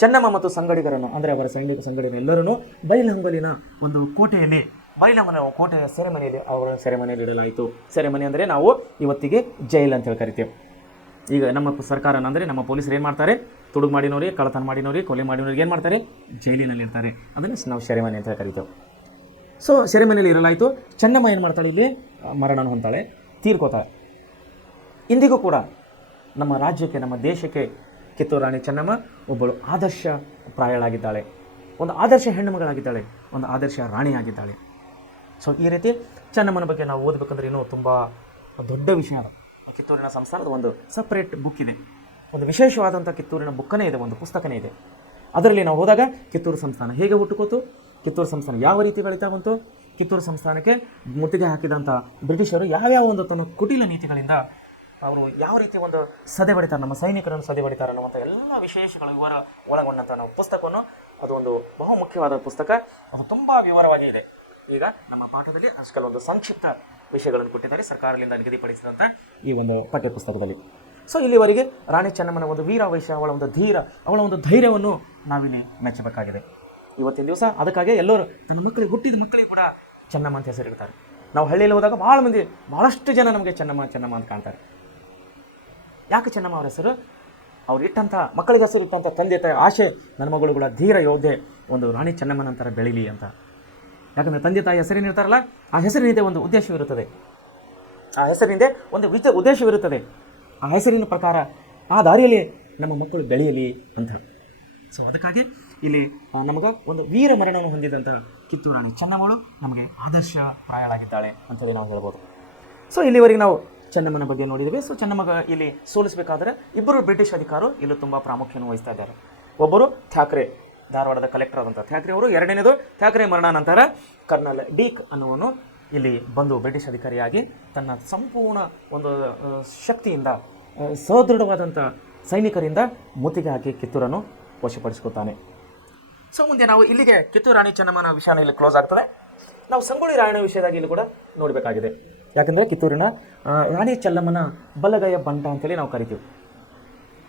ಚೆನ್ನಮ್ಮ ಮತ್ತು ಸಂಗಡಿಗರನ್ನು, ಅಂದರೆ ಅವರ ಸೈನಿಕ ಸಂಗಡಿಗರೆಲ್ಲರನ್ನು ಬೈಲಹೊಂಗಲಿನ ಒಂದು ಕೋಟೆಯಲ್ಲಿ, ಬೈಲಹೊಂಗಲ ಕೋಟೆಯ ಸೆರೆಮನೆಯಲ್ಲಿ ಅವರ ಸೆರೆಮನೆಯಲ್ಲಿ ಇಡಲಾಯಿತು. ಸೆರೆಮನೆ ಅಂದರೆ ನಾವು ಇವತ್ತಿಗೆ ಜೈಲ್ ಅಂತ ಹೇಳಿ ಕರಿತೇವೆ. ಈಗ ನಮ್ಮ ಸರ್ಕಾರನ, ಅಂದರೆ ನಮ್ಮ ಪೊಲೀಸರು ಏನು ಮಾಡ್ತಾರೆ? ತುಡುಗು ಮಾಡಿನವ್ರಿಗೆ, ಕಳ್ಳತನ ಮಾಡಿನವ್ರಿಗೆ, ಕೊಲೆ ಮಾಡಿನವ್ರಿಗೆ ಏನು ಮಾಡ್ತಾರೆ? ಜೈಲಿನಲ್ಲಿ ಇರ್ತಾರೆ. ಅದನ್ನು ನಾವು ಸೆರೆಮನೆ ಅಂತ ಕರಿತೇವೆ. ಸೊ ಸೆರೆಮನೆಯಲ್ಲಿ ಇರಲಾಯಿತು. ಚೆನ್ನಮ್ಮ ಏನು ಮಾಡ್ತಾಳೆ? ಇಲ್ಲಿ ಮರಣ ಹೊಂತಾಳೆ, ತೀರ್ಕೋತಾಳೆ. ಇಂದಿಗೂ ಕೂಡ ನಮ್ಮ ರಾಜ್ಯಕ್ಕೆ, ನಮ್ಮ ದೇಶಕ್ಕೆ ಕಿತ್ತೂರು ರಾಣಿ ಚೆನ್ನಮ್ಮ ಒಬ್ಬಳು ಆದರ್ಶ ಪ್ರಾಯಳಾಗಿದ್ದಾಳೆ, ಒಂದು ಆದರ್ಶ ಹೆಣ್ಣು ಮಗಳಾಗಿದ್ದಾಳೆ, ಒಂದು ಆದರ್ಶ ರಾಣಿಯಾಗಿದ್ದಾಳೆ. ಸೊ ಈ ರೀತಿ ಚೆನ್ನಮ್ಮನ ಬಗ್ಗೆ ನಾವು ಓದಬೇಕಂದ್ರೆ ಇನ್ನೂ ತುಂಬ ದೊಡ್ಡ ವಿಷಯ ಅದು. ಕಿತ್ತೂರಿನ ಸಂಸ್ಥಾನದ ಒಂದು ಸಪ್ರೇಟ್ ಬುಕ್ ಇದೆ, ಒಂದು ವಿಶೇಷವಾದಂಥ ಕಿತ್ತೂರಿನ ಬುಕ್ಕನೇ ಇದೆ, ಒಂದು ಪುಸ್ತಕನೇ ಇದೆ. ಅದರಲ್ಲಿ ನಾವು ಹೋದಾಗ ಕಿತ್ತೂರು ಸಂಸ್ಥಾನ ಹೇಗೆ ಹುಟ್ಟುಕೋತು, ಕಿತ್ತೂರು ಸಂಸ್ಥಾನ ಯಾವ ರೀತಿ ಬೆಳೀತಾ ಬಂತು, ಕಿತ್ತೂರು ಸಂಸ್ಥಾನಕ್ಕೆ ಮುತ್ತಿಗೆ ಹಾಕಿದಂಥ ಬ್ರಿಟಿಷರು ಯಾವ್ಯಾವ ಒಂದು ತನ್ನ ಕುಟಿಲ ನೀತಿಗಳಿಂದ ಅವರು ಯಾವ ರೀತಿ ಒಂದು ಸದೆ ಬಡಿತಾರೆ, ನಮ್ಮ ಸೈನಿಕರನ್ನು ಸದೆ ಬಡಿತಾರೆ ಅನ್ನುವಂಥ ಎಲ್ಲ ವಿಶೇಷಗಳ ವಿವರ ಒಳಗೊಂಡಂಥ ನಾವು ಪುಸ್ತಕವನ್ನು, ಅದು ಒಂದು ಬಹುಮುಖ್ಯವಾದ ಪುಸ್ತಕ, ಅದು ತುಂಬ ವಿವರವಾಗಿ ಇದೆ. ಈಗ ನಮ್ಮ ಪಾಠದಲ್ಲಿ ಅಷ್ಟೊಂದು ಸಂಕ್ಷಿಪ್ತ ವಿಷಯಗಳನ್ನು ಕೊಟ್ಟಿದ್ದಾರೆ ಸರ್ಕಾರದಿಂದ ನಿಗದಿಪಡಿಸಿದಂಥ ಈ ಒಂದು ಪಠ್ಯ ಪುಸ್ತಕದಲ್ಲಿ. ಸೊ ಇಲ್ಲಿವರೆಗೆ ರಾಣಿ ಚೆನ್ನಮ್ಮನ ಒಂದು ವೀರಾವೇಶ, ಅವಳ ಒಂದು ಧೈರ್ಯವನ್ನು ನಾವಿಲ್ಲಿ ಮೆಚ್ಚಬೇಕಾಗಿದೆ ಇವತ್ತಿನ ದಿವಸ. ಅದಕ್ಕಾಗಿ ಎಲ್ಲರೂ ತನ್ನ ಮಕ್ಕಳಿಗೆ, ಹುಟ್ಟಿದ ಮಕ್ಕಳಿಗೆ ಕೂಡ ಚೆನ್ನಮ್ಮ ಅಂತ ಹೆಸರಿಡ್ತಾರೆ. ನಾವು ಹಳ್ಳಿಯಲ್ಲಿ ಹೋದಾಗ ಭಾಳಷ್ಟು ಜನ ನಮಗೆ ಚೆನ್ನಮ್ಮ ಅಂತ ಕಾಣ್ತಾರೆ. ಯಾಕೆ ಚೆನ್ನಮ್ಮ ಅವರ ಹೆಸರು? ಅವ್ರು ಇಟ್ಟಂಥ ಮಕ್ಕಳಿಗೆ ಹೆಸರು ಇಟ್ಟಂಥ ತಂದೆ ತಾಯಿ ಆಶೆ, ನನ್ನ ಮಗಳು ಕೂಡ ಧೀರ ಯೋಧೆ, ಒಂದು ರಾಣಿ ಚೆನ್ನಮ್ಮನಂತರ ಬೆಳೀಲಿ ಅಂತ. ಯಾಕಂದರೆ ತಂದೆ ತಾಯಿ ಹೆಸರೇನಿರ್ತಾರಲ್ಲ, ಆ ಹೆಸರಿನಿಂದ ಒಂದು ಉದ್ದೇಶವಿರುತ್ತದೆ, ಆ ಹೆಸರಿನಿಂದ ಒಂದು ಉದ್ದೇಶವಿರುತ್ತದೆ. ಆ ಹೆಸರಿನ ಪ್ರಕಾರ ಆ ದಾರಿಯಲ್ಲಿ ನಮ್ಮ ಮಕ್ಕಳು ಬೆಳೆಯಲಿ ಅಂತ. ಸೊ ಅದಕ್ಕಾಗಿ ಇಲ್ಲಿ ನಮಗೆ ಒಂದು ವೀರ ಮರಣವನ್ನು ಹೊಂದಿದಂಥ ಕಿತ್ತೂರು ರಾಣಿ ಚೆನ್ನಮ್ಮಳು ನಮಗೆ ಆದರ್ಶ ಪ್ರಾಯಳಾಗಿದ್ದಾಳೆ ಅಂತೇಳಿ ನಾವು ಹೇಳ್ಬೋದು. ಸೊ ಇಲ್ಲಿವರೆಗೆ ನಾವು ಚೆನ್ನಮ್ಮನ ಬಗ್ಗೆ ನೋಡಿದ್ದೇವೆ. ಸೊ ಚೆನ್ನಮ್ಮಗ ಇಲ್ಲಿ ಸೋಲಿಸಬೇಕಾದ್ರೆ ಇಬ್ಬರು ಬ್ರಿಟಿಷ್ ಅಧಿಕಾರು ಇಲ್ಲಿ ತುಂಬ ಪ್ರಾಮುಖ್ಯವನ್ನು ವಹಿಸ್ತಾ ಇದ್ದಾರೆ. ಒಬ್ಬರು ಥ್ಯಾಕ್ರೆ, ಧಾರವಾಡದ ಕಲೆಕ್ಟರ್ ಆದಂಥ ಥ್ಯಾಕ್ರೆ ಅವರು. ಎರಡನೇದು ಥ್ಯಾಕ್ರೆ ಮರಣ ನಂತರ ಕರ್ನಲ್ ಡೀಕ್ ಅನ್ನುವನು ಇಲ್ಲಿ ಬಂದು ಬ್ರಿಟಿಷ್ ಅಧಿಕಾರಿಯಾಗಿ ತನ್ನ ಸಂಪೂರ್ಣ ಒಂದು ಶಕ್ತಿಯಿಂದ, ಸದೃಢವಾದಂಥ ಸೈನಿಕರಿಂದ ಮುತ್ತಿಗೆ ಹಾಕಿ ಕಿತ್ತೂರನ್ನು ವಶಪಡಿಸ್ಕೊತಾನೆ. ಸೊ ಮುಂದೆ ನಾವು ಇಲ್ಲಿಗೆ ಕಿತ್ತೂರು ರಾಣಿ ಚೆನ್ನಮ್ಮನ ವಿಷಯನ ಇಲ್ಲಿ ಕ್ಲೋಸ್ ಆಗ್ತದೆ. ನಾವು ಸಂಗೊಳ್ಳಿ ರಾಯಣ್ಣ ವಿಷಯದಾಗಿ ಇಲ್ಲಿ ಕೂಡ ನೋಡಬೇಕಾಗಿದೆ. ಯಾಕಂದರೆ ಕಿತ್ತೂರಿನ ರಾಣಿ ಚೆನ್ನಮ್ಮನ ಬಲಗೈಯ ಬಂಟ ಅಂತೇಳಿ ನಾವು ಕರಿತೀವಿ.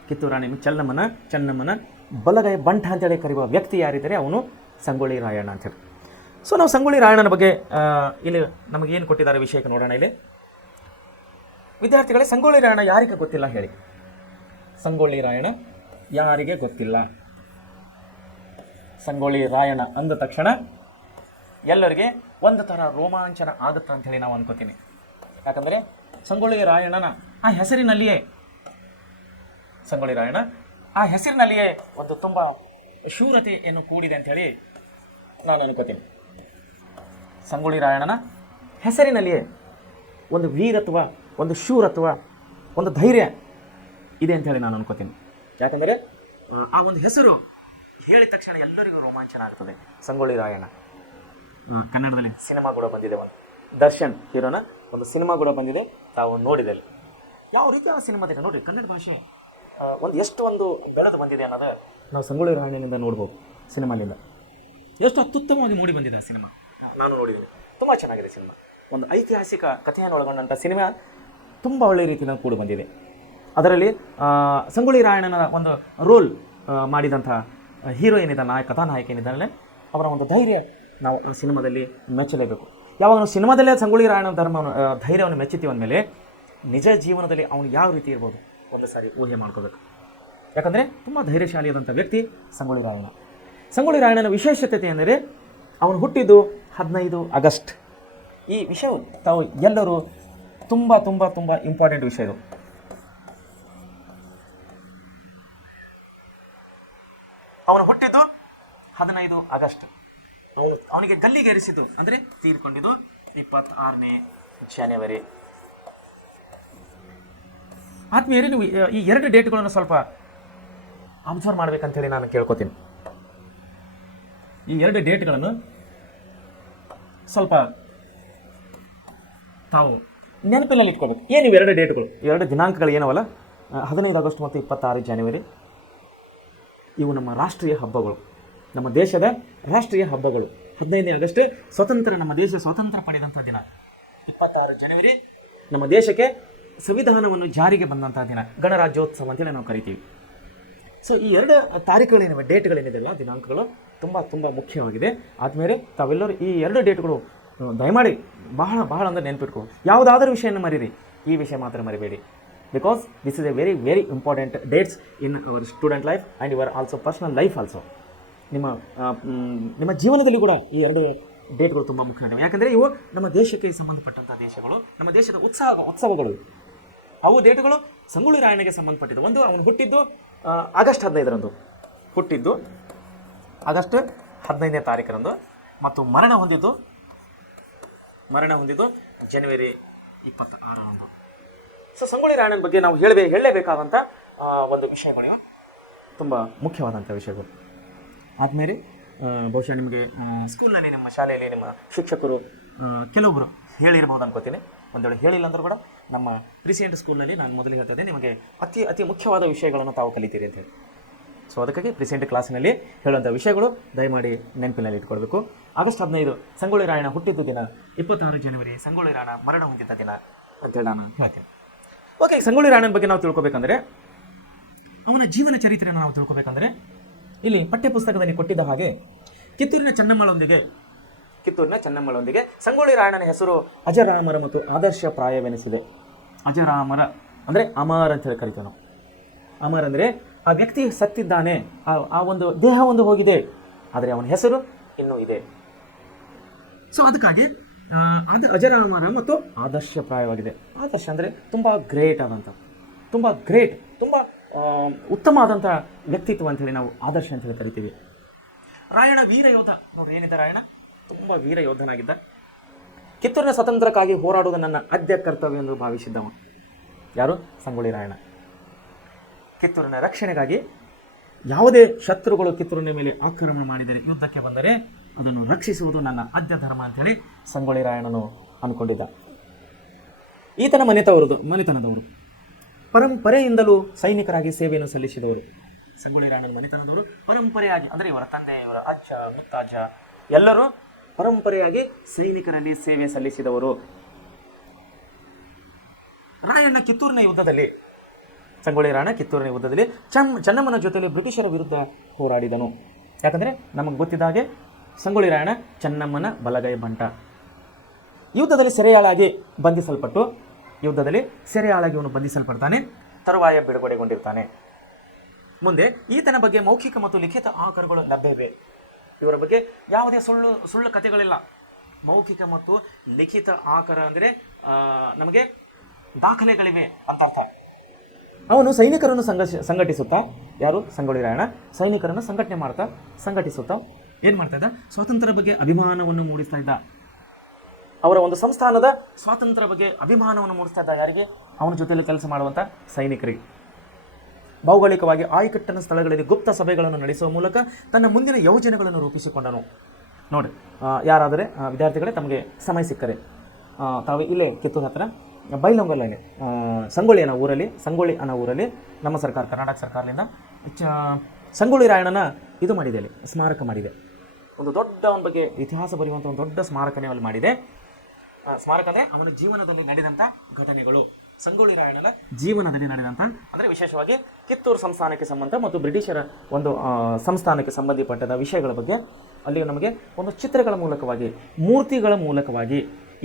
ಕಿತ್ತೂರು ರಾಣಿ ಚೆನ್ನಮ್ಮನ ಬಲಗೈಯ ಬಂಟ ಅಂತೇಳಿ ಕರೆಯುವ ವ್ಯಕ್ತಿ ಯಾರಿದ್ದಾರೆ, ಅವನು ಸಂಗೊಳ್ಳಿ ರಾಯಣ್ಣ ಅಂತೇಳಿ. ಸೊ ನಾವು ಸಂಗೊಳ್ಳಿ ರಾಯಣ್ಣನ ಬಗ್ಗೆ ಇಲ್ಲಿ ನಮಗೇನು ಕೊಟ್ಟಿದ್ದಾರೆ ವಿಷಯಕ್ಕೆ ನೋಡೋಣ. ಇಲ್ಲಿ ವಿದ್ಯಾರ್ಥಿಗಳೇ, ಸಂಗೊಳ್ಳಿ ರಾಯಣ್ಣ ಯಾರಿಗೆ ಗೊತ್ತಿಲ್ಲ ಹೇಳಿ? ಸಂಗೊಳ್ಳಿ ರಾಯಣ್ಣ ಯಾರಿಗೆ ಗೊತ್ತಿಲ್ಲ? ಸಂಗೊಳ್ಳಿ ರಾಯಣ್ಣ ಅಂದ ತಕ್ಷಣ ಎಲ್ಲರಿಗೆ ಒಂದು ಥರ ರೋಮಾಂಚನ ಆಗುತ್ತೆ ಅಂಥೇಳಿ ನಾವು ಅನ್ಕೋತೀನಿ. ಯಾಕಂದರೆ ಸಂಗೊಳ್ಳಿ ರಾಯಣ್ಣನ ಆ ಹೆಸರಿನಲ್ಲಿಯೇ, ಸಂಗೊಳ್ಳಿ ರಾಯಣ್ಣ ಆ ಹೆಸರಿನಲ್ಲಿಯೇ ಒಂದು ತುಂಬ ಶೂರತೆಯನ್ನು ಕೂಡಿದೆ ಅಂಥೇಳಿ ನಾನು ಅನ್ಕೋತೀನಿ. ಸಂಗೊಳ್ಳಿ ರಾಯಣ್ಣನ ಹೆಸರಿನಲ್ಲಿಯೇ ಒಂದು ವೀರತ್ವ, ಒಂದು ಶೂರತ್ವ, ಒಂದು ಧೈರ್ಯ ಇದೆ ಅಂಥೇಳಿ ನಾನು ಅನ್ಕೋತೀನಿ. ಯಾಕಂದರೆ ಆ ಒಂದು ಹೆಸರು ಹೇಳಿದ ತಕ್ಷಣ ಎಲ್ಲರಿಗೂ ರೋಮಾಂಚನ ಆಗ್ತದೆ. ಸಂಗೊಳ್ಳಿ ರಾಯಣ್ಣ. ಕನ್ನಡದಲ್ಲಿ ಸಿನಿಮಾ ಕೂಡ ಬಂದಿದೆ, ಒಂದು ದರ್ಶನ್ ಹೀರೋನ ಒಂದು ಸಿನಿಮಾ ಕೂಡ ಬಂದಿದೆ, ತಾವು ನೋಡಿದೆ. ಯಾವ ರೀತಿ ಆ ಸಿನಿಮಾದಿದೆ ನೋಡಿರಿ. ಕನ್ನಡ ಭಾಷೆ ಎಷ್ಟು ಒಂದು ಬೆಳೆದು ಬಂದಿದೆ ಅನ್ನೋದು ನಾವು ಸಂಗೊಳ್ಳಿ ರಾಯಣ್ಣನಿಂದ ನೋಡ್ಬೋದು. ಸಿನಿಮಾದಿಂದ ಎಷ್ಟು ಅತ್ಯುತ್ತಮವಾಗಿ ಮೂಡಿ ಬಂದಿದೆ ಆ ಸಿನಿಮಾ. ನಾನು ನೋಡಿದ್ದೀನಿ, ತುಂಬ ಚೆನ್ನಾಗಿದೆ ಸಿನಿಮಾ. ಒಂದು ಐತಿಹಾಸಿಕ ಕಥೆಯನ್ನು ಒಳಗೊಂಡಂಥ ಸಿನಿಮಾ ತುಂಬ ಒಳ್ಳೆಯ ರೀತಿಯಿಂದ ಕೂಡ ಬಂದಿದೆ. ಅದರಲ್ಲಿ ಸಂಗೊಳ್ಳಿ ರಾಯಣ್ಣನ ಒಂದು ರೋಲ್ ಮಾಡಿದಂಥ ಹೀರೋ ಏನಿದ್ದಾನೆ, ಕಥಾನಾಯಕ ಏನಿದ್ದಾನೆ, ಅವರ ಒಂದು ಧೈರ್ಯ ನಾವು ಆ ಸಿನಿಮಾದಲ್ಲಿ ಮೆಚ್ಚಲೇಬೇಕು. ಯಾವಾಗ ನಾವು ಸಿನಿಮಾದಲ್ಲೇ ಸಂಗೊಳ್ಳಿ ರಾಯಣ್ಣ ಧೈರ್ಯವನ್ನು ಮೆಚ್ಚುತ್ತೀವಿ ಅಂದಮೇಲೆ ನಿಜ ಜೀವನದಲ್ಲಿ ಅವನು ಯಾವ ರೀತಿ ಇರ್ಬೋದು ಒಂದು ಸಾರಿ ಊಹೆ ಮಾಡ್ಕೋಬೇಕು. ಯಾಕಂದರೆ ತುಂಬ ಧೈರ್ಯಶಾಲಿಯಾದಂಥ ವ್ಯಕ್ತಿ ಸಂಗೊಳ್ಳಿ ರಾಯಣ್ಣ. ಸಂಗೊಳ್ಳಿ ರಾಯಣ್ಣನ ವಿಶೇಷತೆ ಅಂದರೆ ಅವನು ಹುಟ್ಟಿದ್ದು 15 ಆಗಸ್ಟ್. ಈ ವಿಷಯ ತಾವು ಎಲ್ಲರೂ ತುಂಬ ತುಂಬ ತುಂಬ ಇಂಪಾರ್ಟೆಂಟ್ ವಿಷಯ ಇದು. ಅವನು ಹುಟ್ಟಿದ್ದು 15 ಆಗಸ್ಟ್. ಅವನಿಗೆ ಗಲ್ಲಿಗೇರಿಸಿದ್ದು ಅಂದರೆ ತೀರ್ಕೊಂಡಿದ್ದು 26ನೇ ಜನವರಿ. ಆತ್ಮೀಯರೇ, ನೀವು ಈ 2 ಡೇಟ್ಗಳನ್ನು ಸ್ವಲ್ಪ ಅಬ್ಸರ್ವ್ ಮಾಡ್ಬೇಕಂತೇಳಿ ನಾನು ಕೇಳ್ಕೊತೀನಿ. ಈ 2 ಡೇಟ್ಗಳನ್ನು ಸ್ವಲ್ಪ ತಾವು ನೆನಪಿನಲ್ಲಿ ಇಟ್ಕೋಬೇಕು. ಏನು ಇವು 2 ಡೇಟ್ಗಳು, 2 ದಿನಾಂಕಗಳು ಏನವಲ್ಲ, 15 ಆಗಸ್ಟ್ ಮತ್ತು 26 ಜನವರಿ. ಇವು ನಮ್ಮ ರಾಷ್ಟ್ರೀಯ ಹಬ್ಬಗಳು, ನಮ್ಮ ದೇಶದ ರಾಷ್ಟ್ರೀಯ ಹಬ್ಬಗಳು. 15ನೇ ಆಗಸ್ಟ್ ಸ್ವತಂತ್ರ, ನಮ್ಮ ದೇಶ ಸ್ವಾತಂತ್ರ್ಯ ಪಡೆದಂಥ ದಿನ. 26 ಜನವರಿ ನಮ್ಮ ದೇಶಕ್ಕೆ ಸಂವಿಧಾನವನ್ನು ಜಾರಿಗೆ ಬಂದಂಥ ದಿನ, ಗಣರಾಜ್ಯೋತ್ಸವ ಅಂತೇಳಿ ನಾವು ಕರಿತೀವಿ. ಸೊ ಈ 2 ತಾರೀಖುಗಳೇನಿವೆ, ಡೇಟ್ಗಳೇನಿದೆಯಲ್ಲ, ದಿನಾಂಕಗಳು ತುಂಬ ತುಂಬ ಮುಖ್ಯವಾಗಿದೆ. ಆದಮೇಲೆ ತಾವೆಲ್ಲರೂ ಈ 2 ಡೇಟ್ಗಳು ದಯಮಾಡಿ ಬಹಳ ಅಂದರೆ ನೆನಪಿಟ್ಕೊ. ಯಾವುದಾದ್ರೂ ವಿಷಯನ ಮರೀರಿ, ಈ ವಿಷಯ ಮಾತ್ರ ಮರಿಬೇಡಿ. Because this is A very very important dates in our student life and your also personal life also. ನಿಮ್ಮ ಜೀವನದಲ್ಲಿ ಕೂಡ ಈ 2 ಡೇಟ್ಗಳು ತುಂಬ ಮುಖ್ಯವಾಗಿವೆ. ಯಾಕಂದರೆ ಇವು ನಮ್ಮ ದೇಶಕ್ಕೆ ಸಂಬಂಧಪಟ್ಟಂಥ ದೇಶಗಳು, ನಮ್ಮ ದೇಶದ ಉತ್ಸವಗಳು. ಅವು ಡೇಟ್ಗಳು ಸಂಗೊಳ್ಳಿ ರಾಯಣ್ಣಗೆ ಸಂಬಂಧಪಟ್ಟಿದ್ದು. ಒಂದು, ಅವನು ಹುಟ್ಟಿದ್ದು ಆಗಸ್ಟ್ 15ರಂದು, ಹುಟ್ಟಿದ್ದು ಆಗಸ್ಟ್ 15ನೇ ತಾರೀಕರಂದು, ಮತ್ತು ಮರಣ ಹೊಂದಿದ್ದು ಜನವರಿ 26ರಂದು. ಸೊ ಸಂಗೊಳ್ಳಿ ರಾಯಣ್ಣನ ಬಗ್ಗೆ ನಾವು ಹೇಳಲೇಬೇಕಾದಂಥ ಒಂದು ವಿಷಯಗಳು, ತುಂಬ ಮುಖ್ಯವಾದಂಥ ವಿಷಯಗಳು. ಆದಮೇಲೆ ಬಹುಶಃ ನಿಮಗೆ ಸ್ಕೂಲ್ನಲ್ಲಿ, ನಿಮ್ಮ ಶಾಲೆಯಲ್ಲಿ ನಿಮ್ಮ ಶಿಕ್ಷಕರು ಕೆಲವೊಬ್ಬರು ಹೇಳಿರ್ಬೋದು ಅನ್ಕೋತೀನಿ. ಒಂದು ವೇಳೆ ಹೇಳಿಲ್ಲ ಅಂದರೂ ಕೂಡ ನಮ್ಮ ಪ್ರಿಸೆಂಟ್ ಸ್ಕೂಲ್ನಲ್ಲಿ ನಾನು ಮೊದಲು ಹೇಳ್ತಿದ್ದೆ, ನಿಮಗೆ ಅತಿ ಮುಖ್ಯವಾದ ವಿಷಯಗಳನ್ನು ತಾವು ಕಲಿತೀರಿ ಅಂತ ಹೇಳಿ. ಸೊ ಅದಕ್ಕಾಗಿ ಪ್ರಿಸೆಂಟ್ ಕ್ಲಾಸಿನಲ್ಲಿ ಹೇಳುವಂಥ ವಿಷಯಗಳು ದಯಮಾಡಿ ನೆನಪಿನಲ್ಲಿ ಇಟ್ಕೊಳ್ಬೇಕು. ಆಗಸ್ಟ್ 15 ಸಂಗೊಳ್ಳಿ ರಾಯಣ್ಣ ಹುಟ್ಟಿದ ದಿನ, 26 ಜನವರಿ ಸಂಗೊಳ್ಳಿ ರಾಯಣ್ಣ ಮರಣ ಹೊಂದಿದ್ದ ದಿನ ಅಂತೇಳಿ ನಾನು ಹೇಳ್ತೇನೆ. ಓಕೆ, ಸಂಗೊಳ್ಳಿ ರಾಯಣ್ಣನ ಬಗ್ಗೆ ನಾವು ತಿಳ್ಕೊಬೇಕಂದ್ರೆ, ಅವನ ಜೀವನ ಚರಿತ್ರೆಯನ್ನು ನಾವು ತಿಳ್ಕೊಬೇಕಂದ್ರೆ, ಇಲ್ಲಿ ಪಠ್ಯಪುಸ್ತಕದಲ್ಲಿ ಕೊಟ್ಟಿದ್ದ ಹಾಗೆ ಕಿತ್ತೂರಿನ ಚೆನ್ನಮ್ಮಳೊಂದಿಗೆ ಸಂಗೊಳ್ಳಿ ರಾಯಣ್ಣನ ಹೆಸರು ಅಜರಾಮರ ಮತ್ತು ಆದರ್ಶಪ್ರಾಯವೆನಿಸಿದೆ. ಅಜರಾಮರ ಅಂದರೆ ಅಮರ್ ಅಂತ ಹೇಳಿ ಕರಿತೇವೆ ನಾವು. ಅಮರ್ ಅಂದರೆ ಆ ವ್ಯಕ್ತಿ ಸತ್ತಿದ್ದಾನೆ, ಆ ಒಂದು ದೇಹ ಒಂದು ಹೋಗಿದೆ, ಆದರೆ ಅವನ ಹೆಸರು ಇನ್ನೂ ಇದೆ. ಸೊ ಅದಕ್ಕಾಗಿ ಅಜರಾಮರ ಮತ್ತು ಆದರ್ಶಪ್ರಾಯವಾಗಿದೆ. ಆದರ್ಶ ಅಂದರೆ ತುಂಬ ಗ್ರೇಟ್ ಆದಂಥ, ತುಂಬ ಉತ್ತಮ ಆದಂಥ ವ್ಯಕ್ತಿತ್ವ ಅಂಥೇಳಿ ನಾವು ಆದರ್ಶ ಅಂತೇಳಿ ಕರಿತೀವಿ. ರಾಯಣ್ಣ ವೀರ ಯೋಧ. ನೋಡ್ರಿ, ಏನಿದೆ ರಾಯಣ್ಣ ತುಂಬ ವೀರ ಯೋಧನಾಗಿದ್ದ. ಕಿತ್ತೂರಿನ ಸ್ವತಂತ್ರಕ್ಕಾಗಿ ಹೋರಾಡುವುದು ನನ್ನ ಆದ್ಯ ಕರ್ತವ್ಯ ಎಂದು ಭಾವಿಸಿದ್ದವ ಯಾರು? ಸಂಗೊಳ್ಳಿ ರಾಯಣ್ಣ. ಕಿತ್ತೂರಿನ ರಕ್ಷಣೆಗಾಗಿ ಯಾವುದೇ ಶತ್ರುಗಳು ಕಿತ್ತೂರಿನ ಮೇಲೆ ಆಕ್ರಮಣ ಮಾಡಿದರೆ, ಯುದ್ಧಕ್ಕೆ ಬಂದರೆ ಅದನ್ನು ರಕ್ಷಿಸುವುದು ನನ್ನ ಆದ್ಯ ಧರ್ಮ ಅಂತೇಳಿ ಸಂಗೊಳ್ಳಿ ರಾಯಣ್ಣನು ಅಂದ್ಕೊಂಡಿದ್ದ. ಈತನ ಮನೆತನದವರು ಪರಂಪರೆಯಿಂದಲೂ ಸೈನಿಕರಾಗಿ ಸೇವೆಯನ್ನು ಸಲ್ಲಿಸಿದವರು. ಸಂಗೊಳ್ಳಿ ರಾಯಣ್ಣನ ಮನೆತನದವರು ಪರಂಪರೆಯಾಗಿ, ಅಂದರೆ ಇವರ ತಂದೆ, ಇವರ ಅಜ್ಜ, ಮುತ್ತಜ್ಜ ಎಲ್ಲರೂ ಪರಂಪರೆಯಾಗಿ ಸೈನಿಕರಲ್ಲಿ ಸೇವೆ ಸಲ್ಲಿಸಿದವರು. ಸಂಗೊಳ್ಳಿ ರಾಯಣ್ಣ ಕಿತ್ತೂರಿನ ಯುದ್ಧದಲ್ಲಿ ಚೆನ್ನಮ್ಮನ ಜೊತೆಯಲ್ಲಿ ಬ್ರಿಟಿಷರ ವಿರುದ್ಧ ಹೋರಾಡಿದನು. ಯಾಕಂದರೆ ನಮಗೆ ಗೊತ್ತಿದ್ದ ಹಾಗೆ ಸಂಗೊಳ್ಳಿ ರಾಯಣ್ಣ ಚೆನ್ನಮ್ಮನ ಬಲಗೈ ಬಂಟ. ಯುದ್ಧದಲ್ಲಿ ಸೆರೆಯಾಳಾಗಿ ಇವನು ಬಂಧಿಸಲ್ಪಡ್ತಾನೆ, ತರುವಾಯ ಬಿಡುಗಡೆಗೊಂಡಿರ್ತಾನೆ. ಮುಂದೆ ಈತನ ಬಗ್ಗೆ ಮೌಖಿಕ ಮತ್ತು ಲಿಖಿತ ಆಕರಗಳು ಲಭ್ಯವಿವೆ. ಇವರ ಬಗ್ಗೆ ಯಾವುದೇ ಸುಳ್ಳು ಕಥೆಗಳಿಲ್ಲ. ಮೌಖಿಕ ಮತ್ತು ಲಿಖಿತ ಆಕರ ಅಂದರೆ ನಮಗೆ ದಾಖಲೆಗಳಿವೆ ಅಂತ ಅರ್ಥ. ಅವನು ಸೈನಿಕರನ್ನು ಸಂಘಟಿಸುತ್ತಾ, ಯಾರು? ಸಂಗೊಳ್ಳಿ ರಾಯಣ್ಣ ಸೈನಿಕರನ್ನು ಸಂಘಟಿಸುತ್ತಾ ಏನು ಮಾಡ್ತಾ ಇದ್ದ? ಸ್ವಾತಂತ್ರ್ಯ ಬಗ್ಗೆ ಅಭಿಮಾನವನ್ನು ಮೂಡಿಸ್ತಾ ಇದ್ದ. ಅವರ ಒಂದು ಸಂಸ್ಥಾನದ ಸ್ವಾತಂತ್ರ್ಯ ಬಗ್ಗೆ ಅಭಿಮಾನವನ್ನು ಮೂಡಿಸ್ತಾ ಇದ್ದ. ಯಾರಿಗೆ? ಅವನ ಜೊತೆಯಲ್ಲಿ ಕೆಲಸ ಮಾಡುವಂಥ ಸೈನಿಕರಿಗೆ. ಭೌಗೋಳಿಕವಾಗಿ ಆಯಕಟ್ಟಿನ ಸ್ಥಳಗಳಲ್ಲಿ ಗುಪ್ತ ಸಭೆಗಳನ್ನು ನಡೆಸುವ ಮೂಲಕ ತನ್ನ ಮುಂದಿನ ಯೋಜನೆಗಳನ್ನು ರೂಪಿಸಿಕೊಂಡನು. ನೋಡಿ, ಯಾರಾದರೆ ವಿದ್ಯಾರ್ಥಿಗಳೇ ತಮಗೆ ಸಮಯ ಸಿಕ್ಕರೆ ತಾವು ಇಲ್ಲೇ ಕಿತ್ತೂರು ಹತ್ರ ಬೈಲಹೊಂಗಲಲ್ಲಿ ಸಂಗೊಳ್ಳಿ ಅನ್ನೋ ಊರಲ್ಲಿ ನಮ್ಮ ಸರ್ಕಾರ, ಕರ್ನಾಟಕ ಸರ್ಕಾರದಿಂದ ಸಂಗೊಳ್ಳಿ ರಾಯಣ್ಣನ ಇದು ಮಾಡಿದೆ, ಅಲ್ಲಿ ಸ್ಮಾರಕ ಮಾಡಿದೆ. ಒಂದು ದೊಡ್ಡ ಅವನ ಬಗ್ಗೆ ಇತಿಹಾಸ ಬರೆಯುವಂಥ ಒಂದು ದೊಡ್ಡ ಸ್ಮಾರಕನೇ ಅಲ್ಲಿ ಮಾಡಿದೆ. ಸ್ಮಾರಕ ಅಂದರೆ ಅವನ ಜೀವನದಲ್ಲಿ ನಡೆದಂಥ ಘಟನೆಗಳು, ಸಂಗೊಳ್ಳಿ ರಾಯಣ್ಣನ ಜೀವನದಲ್ಲಿ ನಡೆದಂಥ, ಅಂದರೆ ವಿಶೇಷವಾಗಿ ಕಿತ್ತೂರು ಸಂಸ್ಥಾನಕ್ಕೆ ಸಂಬಂಧ ಮತ್ತು ಬ್ರಿಟಿಷರ ಒಂದು ಸಂಸ್ಥಾನಕ್ಕೆ ಸಂಬಂಧಪಟ್ಟದ ವಿಷಯಗಳ ಬಗ್ಗೆ ಅಲ್ಲಿ ನಮಗೆ ಒಂದು ಚಿತ್ರಗಳ ಮೂಲಕವಾಗಿ, ಮೂರ್ತಿಗಳ ಮೂಲಕವಾಗಿ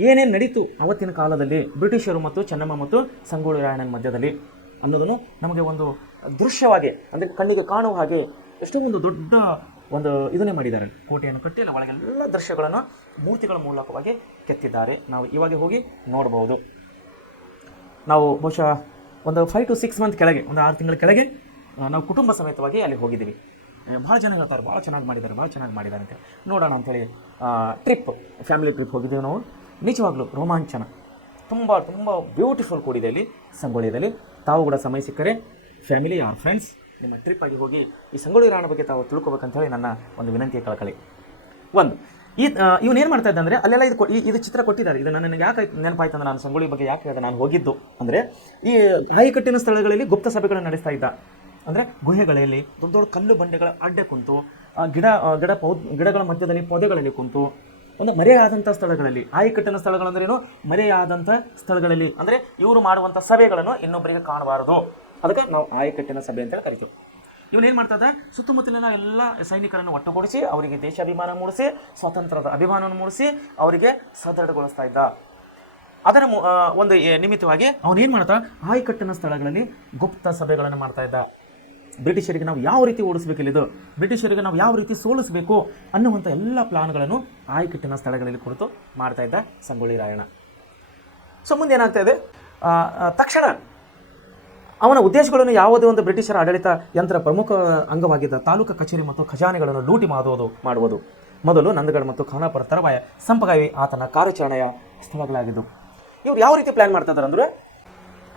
ಏನೇನು ನಡೀತು ಅವತ್ತಿನ ಕಾಲದಲ್ಲಿ ಬ್ರಿಟಿಷರು ಮತ್ತು ಚೆನ್ನಮ್ಮ ಮತ್ತು ಸಂಗೊಳ್ಳಿ ರಾಯಣ್ಣನ ಮಧ್ಯದಲ್ಲಿ ಅನ್ನೋದನ್ನು ನಮಗೆ ಒಂದು ದೃಶ್ಯವಾಗಿ, ಅಂದರೆ ಕಣ್ಣಿಗೆ ಕಾಣುವ ಹಾಗೆ ಎಷ್ಟೋ ಒಂದು ದೊಡ್ಡ ಒಂದು ಇದನ್ನೇ ಮಾಡಿದ್ದಾರೆ. ಕೋಟೆಯನ್ನು ಕಟ್ಟಿ ಅಲ್ಲಿ ಒಳಗೆಲ್ಲ ದೃಶ್ಯಗಳನ್ನು ಮೂರ್ತಿಗಳ ಮೂಲಕವಾಗಿ ಕೆತ್ತಿದ್ದಾರೆ. ನಾವು ಇವಾಗ ಹೋಗಿ ನೋಡ್ಬೋದು. ನಾವು ಬಹುಶಃ ಒಂದು 5 to 6 ಮಂತ್ ಕೆಳಗೆ, ಒಂದು 6 ತಿಂಗಳ ಕೆಳಗೆ ನಾವು ಕುಟುಂಬ ಸಮೇತವಾಗಿ ಅಲ್ಲಿ ಹೋಗಿದ್ದೀವಿ. ಭಾಳ ಜನ ಹೇಳ್ತಾರೆ ಭಾಳ ಚೆನ್ನಾಗಿ ಮಾಡಿದ್ದಾರೆ ಅಂತ. ನೋಡೋಣ ಅಂಥೇಳಿ ಫ್ಯಾಮಿಲಿ ಟ್ರಿಪ್ ಹೋಗಿದ್ದೀವಿ ನಾವು. ನಿಜವಾಗ್ಲೂ ರೋಮಾಂಚನ, ತುಂಬ ತುಂಬ ಬ್ಯೂಟಿಫುಲ್ ಕೂಡಿದೆ ಇಲ್ಲಿ ಸಂಗೊಳ್ಳಿಯಲ್ಲಿ. ತಾವು ಕೂಡ ಸಮಯ ಸಿಕ್ಕರೆ ಫ್ಯಾಮಿಲಿ ಆರ್ ಫ್ರೆಂಡ್ಸ್ ನಿಮ್ಮ ಟ್ರಿಪ್ ಆಗಿ ಹೋಗಿ ಈ ಸಂಗೊಳ್ಳಿ ರಾಯಣ್ಣ ಬಗ್ಗೆ ತಾವು ತಿಳ್ಕೊಬೇಕಂತೇಳಿ ನನ್ನ ಒಂದು ವಿನಂತಿಯ ಕಳಕಳಿ. ಒಂದು ಇವನೇನು ಮಾಡ್ತಾ ಇದ್ದ ಅಂದರೆ, ಅಲ್ಲೆಲ್ಲ ಇದು ಚಿತ್ರ ಕೊಟ್ಟಿದ್ದಾರೆ. ಇದು ನನಗೆ ಯಾಕೆ ನೆನಪಾಯ್ತು ಅಂದರೆ, ನಾನು ಸಂಗೊಳ್ಳಿ ಬಗ್ಗೆ ಯಾಕೆ ಹೇಳಿದೆ, ನಾನು ಹೋಗಿದ್ದು ಅಂದರೆ ಈ ಆಯಕಟ್ಟಿನ ಸ್ಥಳಗಳಲ್ಲಿ ಗುಪ್ತ ಸಭೆಗಳನ್ನು ನಡೆಸ್ತಾ ಇದ್ದ. ಅಂದರೆ ಗುಹೆಗಳಲ್ಲಿ ದೊಡ್ಡ ದೊಡ್ಡ ಕಲ್ಲು ಬಂಡೆಗಳ ಅಡ್ಡೆ ಕುಂತು, ಗಿಡಗಳ ಮಧ್ಯದಲ್ಲಿ ಪೊದೆಗಳಲ್ಲಿ ಕುಂತು, ಒಂದು ಮರೆಯಾದಂಥ ಸ್ಥಳಗಳಲ್ಲಿ, ಆಯಕಟ್ಟಿನ ಸ್ಥಳಗಳಂದ್ರೇನು, ಮರೆಯಾದಂಥ ಸ್ಥಳಗಳಲ್ಲಿ, ಅಂದರೆ ಇವರು ಮಾಡುವಂಥ ಸಭೆಗಳನ್ನು ಇನ್ನೊಬ್ಬರಿಗೆ ಕಾಣಬಾರದು. ಅದಕ್ಕೆ ನಾವು ಆಯಕಟ್ಟಿನ ಸಭೆ ಅಂತೇಳಿ ಕರಿತೀವಿ. ಇವನೇನು ಮಾಡ್ತಾ ಇದ್ದ, ಸುತ್ತಮುತ್ತಲಿನ ಎಲ್ಲ ಸೈನಿಕರನ್ನು ಒಟ್ಟುಗೂಡಿಸಿ ಅವರಿಗೆ ದೇಶಾಭಿಮಾನ ಮೂಡಿಸಿ, ಸ್ವಾತಂತ್ರ್ಯದ ಅಭಿಮಾನವನ್ನು ಮೂಡಿಸಿ ಅವರಿಗೆ ಸದೃಢಗೊಳಿಸ್ತಾ ಇದ್ದ. ಅದರ ಒಂದು ನಿಮಿತ್ತವಾಗಿ ಅವನೇನು ಮಾಡ್ತಾ, ಆಯಕಟ್ಟಿನ ಸ್ಥಳಗಳಲ್ಲಿ ಗುಪ್ತ ಸಭೆಗಳನ್ನು ಮಾಡ್ತಾ ಇದ್ದ. ಬ್ರಿಟಿಷರಿಗೆ ನಾವು ಯಾವ ರೀತಿ ಓಡಿಸ್ಬೇಕಿಲ್ಲಿದು, ಬ್ರಿಟಿಷರಿಗೆ ನಾವು ಯಾವ ರೀತಿ ಸೋಲಿಸಬೇಕು ಅನ್ನುವಂಥ ಎಲ್ಲ ಪ್ಲಾನ್ಗಳನ್ನು ಆಯಕಟ್ಟಿನ ಸ್ಥಳಗಳಲ್ಲಿ ಕುರಿತು ಮಾಡ್ತಾ ಇದ್ದ ಸಂಗೊಳ್ಳಿ ರಾಯಣ್ಣ. ಸೊ ಮುಂದೆ ಏನಾಗ್ತಾ ಇದೆ, ತಕ್ಷಣ ಅವನ ಉದ್ದೇಶಗಳನ್ನು ಯಾವುದೇ ಒಂದು ಬ್ರಿಟಿಷರ ಆಡಳಿತ ಯಂತ್ರ ಪ್ರಮುಖ ಅಂಗವಾಗಿದ್ದ ತಾಲೂಕು ಕಚೇರಿ ಮತ್ತು ಖಜಾನೆಗಳನ್ನು ಲೂಟಿ ಮಾಡುವುದು ಮೊದಲು ನಂದಗಢ ಮತ್ತು ಖಾನಾಪುರ ತರುವಾಯ ಸಂಪಗಾವಿ ಆತನ ಕಾರ್ಯಾಚರಣೆಯ ಸ್ಥಳಗಳಾಗಿದ್ದು. ಇವ್ರು ಯಾವ ರೀತಿ ಪ್ಲ್ಯಾನ್ ಮಾಡ್ತಾ ಇದ್ದಾರೆ ಅಂದರೆ,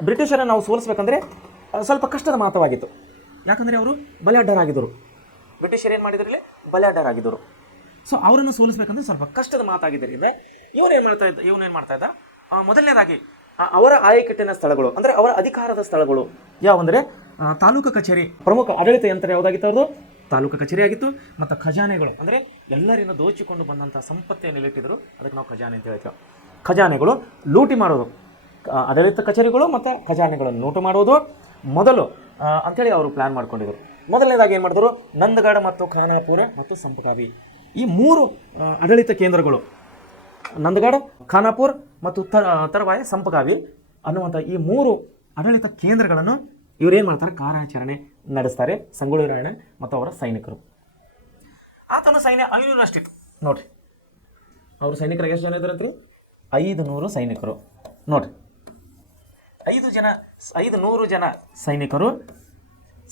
ಬ್ರಿಟಿಷರ ನಾವು ಸೋಲಿಸ್ಬೇಕಂದ್ರೆ ಸ್ವಲ್ಪ ಕಷ್ಟದ ಮಾತವಾಗಿತ್ತು. ಯಾಕಂದರೆ ಅವರು ಬಲಾಢ್ಯರಾಗಿದ್ದರು. ಬ್ರಿಟಿಷರು ಏನು ಮಾಡಿದ್ರಲ್ಲಿ, ಬಲಾಢ್ಯರಾಗಿದ್ದರು. ಸೊ ಅವರನ್ನು ಸೋಲಿಸ್ಬೇಕಂದ್ರೆ ಸ್ವಲ್ಪ ಕಷ್ಟದ ಮಾತಾಗಿದ್ದರಿಂದ ಇವನೇನು ಮಾಡ್ತಾ ಇದ್ದ, ಮೊದಲನೇದಾಗಿ ಅವರ ಆಯಕಟ್ಟಿನ ಸ್ಥಳಗಳು, ಅಂದರೆ ಅವರ ಅಧಿಕಾರದ ಸ್ಥಳಗಳು ಯಾವಂದರೆ ತಾಲೂಕು ಕಚೇರಿ, ಪ್ರಮುಖ ಆಡಳಿತ ಯಂತ್ರ ಯಾವುದಾಗಿತ್ತು, ಅದು ತಾಲೂಕು ಕಚೇರಿ ಆಗಿತ್ತು. ಮತ್ತು ಖಜಾನೆಗಳು, ಅಂದರೆ ಎಲ್ಲರಿಂದ ದೋಚಿಕೊಂಡು ಬಂದಂಥ ಸಂಪತ್ತನ್ನು ಇಟ್ಟಿದ್ರು, ಅದಕ್ಕೆ ನಾವು ಖಜಾನೆ ಅಂತ ಹೇಳ್ತೇವೆ. ಖಜಾನೆಗಳು ಲೂಟಿ ಮಾಡೋದು, ಆಡಳಿತ ಕಚೇರಿಗಳು ಮತ್ತು ಖಜಾನೆಗಳನ್ನು ಲೂಟಿ ಮಾಡೋದು ಮೊದಲು ಅಂಥೇಳಿ ಅವರು ಪ್ಲ್ಯಾನ್ ಮಾಡ್ಕೊಂಡಿದ್ರು. ಮೊದಲನೇದಾಗಿ ಏನು ಮಾಡಿದ್ರು, ನಂದಗಢ ಮತ್ತು ಖಾನಾಪುರ ಮತ್ತು ಸಂಪಗಾವಿ, ಈ 3 ಆಡಳಿತ ಕೇಂದ್ರಗಳು, ನಂದಗಢ, ಖಾನಾಪುರ್ ಮತ್ತು ತರುವಾಯ ಸಂಪಗಾವಿ ಅನ್ನುವಂಥ ಈ 3 ಆಡಳಿತ ಕೇಂದ್ರಗಳನ್ನು ಇವರೇನು ಮಾಡ್ತಾರೆ, ಕಾರ್ಯಾಚರಣೆ ನಡೆಸ್ತಾರೆ ಸಂಗೊಳ್ಳಿ ರಾಯಣ್ಣ ಮತ್ತು ಅವರ ಸೈನಿಕರು. ಆತನ ಸೈನ್ಯ 500 ಅಷ್ಟಿತ್ತು ನೋಡ್ರಿ. ಅವರು ಸೈನಿಕರಿಗೆ ಎಷ್ಟು ಜನ ಇದ್ದಾರಂತ್ರಿ, 500 ಸೈನಿಕರು ನೋಡ್ರಿ. 500 ಜನ ಸೈನಿಕರು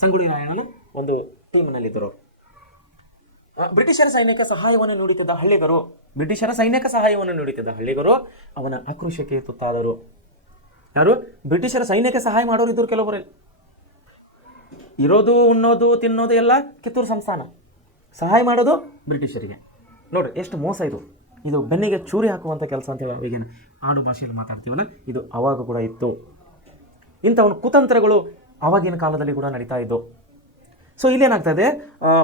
ಸಂಗೊಳ್ಳಿ ರಾಯಣ್ಣನ ಒಂದು ಟೀಮ್ನಲ್ಲಿದ್ದರು. ಬ್ರಿಟಿಷರ ಸೈನಿಕ ಸಹಾಯವನ್ನು ನೀಡುತ್ತಿದ್ದ ಹಳ್ಳಿಗರು ಅವನ ಆಕ್ರೋಶಕ್ಕೆ ತುತ್ತಾದರು. ಯಾರು, ಬ್ರಿಟಿಷರ ಸೈನ್ಯಕ್ಕೆ ಸಹಾಯ ಮಾಡೋರು ಇದ್ದರು ಕೆಲವರಲ್ಲಿ. ಇರೋದು, ಉಣ್ಣೋದು, ತಿನ್ನೋದು ಎಲ್ಲ ಕಿತ್ತೂರು ಸಂಸ್ಥಾನ, ಸಹಾಯ ಮಾಡೋದು ಬ್ರಿಟಿಷರಿಗೆ. ನೋಡ್ರಿ ಎಷ್ಟು ಮೋಸ ಇದು ಬೆನ್ನಿಗೆ ಚೂರಿ ಹಾಕುವಂಥ ಕೆಲಸ ಅಂತ ಈಗಿನ ಆಡು ಭಾಷೆಯಲ್ಲಿ ಮಾತಾಡ್ತೀವಲ್ಲ, ಇದು ಅವಾಗ ಕೂಡ ಇತ್ತು. ಇಂಥ ಒಂದು ಕುತಂತ್ರಗಳು ಆವಾಗಿನ ಕಾಲದಲ್ಲಿ ಕೂಡ ನಡೀತಾ ಇದ್ದು. ಸೊ ಇಲ್ಲೇನಾಗ್ತಾ ಇದೆ,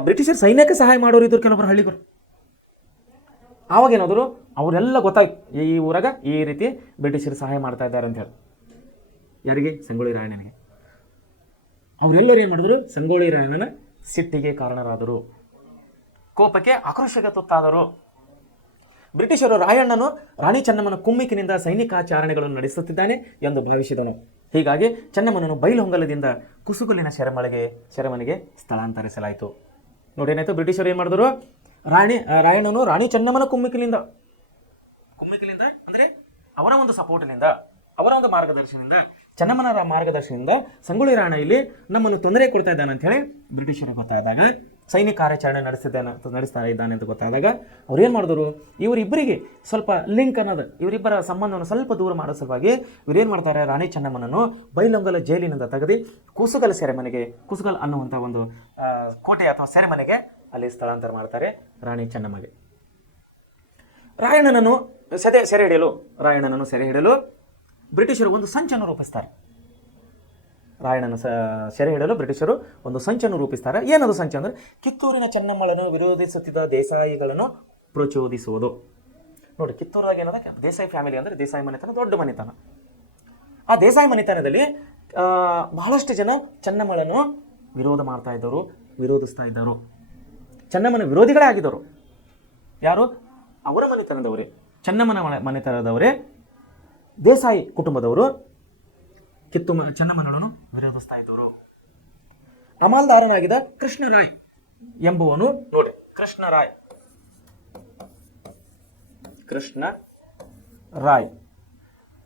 ಬ್ರಿಟಿಷರ್ ಸೈನ್ಯಕ್ಕೆ ಸಹಾಯ ಮಾಡೋರು ಇದ್ರು ಕೆಲವೊಬ್ಬರು ಹಳ್ಳಿಗರು. ಆವಾಗೇನಾದ್ರು ಅವರೆಲ್ಲ ಗೊತ್ತಾಯ್ತು, ಈ ಊರಾಗ ಈ ರೀತಿ ಬ್ರಿಟಿಷರು ಸಹಾಯ ಮಾಡ್ತಾ ಇದ್ದಾರೆ ಅಂತ ಹೇಳಿ. ಯಾರಿಗೆ, ಸಂಗೊಳ್ಳಿ ರಾಯಣ್ಣನಿಗೆ. ಅವರೆಲ್ಲರೂ ಏನು ಮಾಡಿದ್ರು, ಸಂಗೊಳ್ಳಿ ರಾಯಣ್ಣನ ಸಿಟ್ಟಿಗೆ ಕಾರಣರಾದರು, ಕೋಪಕ್ಕೆ ಆಕ್ರೋಶಕ್ಕೆ ತುತ್ತಾದರು. ಬ್ರಿಟಿಷರು ರಾಯಣ್ಣನು ರಾಣಿ ಚೆನ್ನಮ್ಮನ ಕುಮ್ಮಿಕಿನಿಂದ ಸೈನಿಕಾಚರಣೆಗಳನ್ನು ನಡೆಸುತ್ತಿದ್ದಾನೆ ಎಂದು ಭಾವಿಸಿದನು. ಹೀಗಾಗಿ ಚೆನ್ನಮ್ಮನನ್ನು ಬೈಲಹೊಂಗಲದಿಂದ ಕುಸುಗುಲಿನ ಸೆರೆಮನೆಗೆ ಸ್ಥಳಾಂತರಿಸಲಾಯಿತು. ನೋಡಿ ಏನಾಯಿತು, ಬ್ರಿಟಿಷರು ಏನು ಮಾಡಿದ್ರು, ರಾಯಣ್ಣನು ರಾಣಿ ಚೆನ್ನಮ್ಮನ ಕುಮ್ಮಿಕಿಲಿಂದ ಅಂದರೆ ಅವರ ಒಂದು ಸಪೋರ್ಟಿನಿಂದ ಅವರ ಒಂದು ಮಾರ್ಗದರ್ಶನದಿಂದ, ಚೆನ್ನಮ್ಮನ ಮಾರ್ಗದರ್ಶನದಿಂದ ಸಂಗೊಳ್ಳಿ ರಾಯಣ್ಣ ಇಲ್ಲಿ ನಮ್ಮನ್ನು ತೊಂದರೆ ಕೊಡ್ತಾ ಇದ್ದಾನೆ ಅಂತ ಹೇಳಿ ಬ್ರಿಟಿಷರಿಗೆ ಗೊತ್ತಾದಾಗ, ಸೈನಿಕ ಕಾರ್ಯಾಚರಣೆ ನಡೆಸ್ತಾ ಇದ್ದಾನೆ ಅಂತ ಗೊತ್ತಾದಾಗ ಅವ್ರು ಏನು ಮಾಡಿದ್ರು, ಇವರಿಬ್ಬರಿಗೆ ಸ್ವಲ್ಪ ಲಿಂಕ್ ಅನ್ನೋದು, ಇವರಿಬ್ಬರ ಸಂಬಂಧವನ್ನು ಸ್ವಲ್ಪ ದೂರ ಮಾಡೋ ಸಲುವಾಗಿ ಇವ್ರು ಏನು ಮಾಡ್ತಾರೆ, ರಾಣಿ ಚೆನ್ನಮ್ಮನನ್ನು ಬೈಲೊಂಗಲ ಜೈಲಿನಿಂದ ತೆಗೆದು ಕುಸುಗಲ್ ಸೆರೆಮನೆಗೆ, ಕುಸುಗಲ್ ಅನ್ನುವಂಥ ಒಂದು ಕೋಟೆ ಅಥವಾ ಸೆರೆಮನೆಗೆ ಅಲ್ಲಿ ಸ್ಥಳಾಂತರ ಮಾಡ್ತಾರೆ ರಾಣಿ ಚೆನ್ನಮ್ಮಗೆ. ರಾಯಣ್ಣನನ್ನು ಸೆರೆ ಹಿಡಿಯಲು ಬ್ರಿಟಿಷರು ಒಂದು ಸಂಚನ್ನು ರೂಪಿಸ್ತಾರೆ. ರಾಯಣ್ಣನ ಸೆರೆ ಹಿಡಿಯಲು ಬ್ರಿಟಿಷರು ಒಂದು ಸಂಚನ್ನು ರೂಪಿಸ್ತಾರೆ. ಏನದು ಸಂಚು ಅಂದರೆ ಕಿತ್ತೂರಿನ ಚೆನ್ನಮ್ಮಳನ್ನು ವಿರೋಧಿಸುತ್ತಿದ್ದ ದೇಸಾಯಿಗಳನ್ನು ಪ್ರಚೋದಿಸುವುದು. ನೋಡಿ, ಕಿತ್ತೂರಾಗ ಏನದ ದೇಸಾಯಿ ಫ್ಯಾಮಿಲಿ ಅಂದರೆ ದೇಸಾಯಿ ಮನೆತನ ದೊಡ್ಡ ಮನೆತನ. ಆ ದೇಸಾಯಿ ಮನೆತನದಲ್ಲಿ ಬಹಳಷ್ಟು ಜನ ಚೆನ್ನಮ್ಮಳನ್ನು ವಿರೋಧಿಸ್ತಾ ಇದ್ದರು. ಚೆನ್ನಮ್ಮನ ವಿರೋಧಿಗಳೇ ಆಗಿದ್ದರು. ಯಾರು? ಅವರ ಮನೆತನದವರೇ, ಚೆನ್ನಮ್ಮನ ಮನೆತನದವರೇ, ದೇಸಾಯಿ ಕುಟುಂಬದವರು ಚೆನ್ನಮ್ಮನನ್ನು ವಿರೋಧಿಸ್ತಾ ಇದ್ದವರು. ಅಮಲ್ದಾರನಾಗಿದ್ದ ಕೃಷ್ಣರಾಯ್ ಎಂಬುವನು, ನೋಡಿ,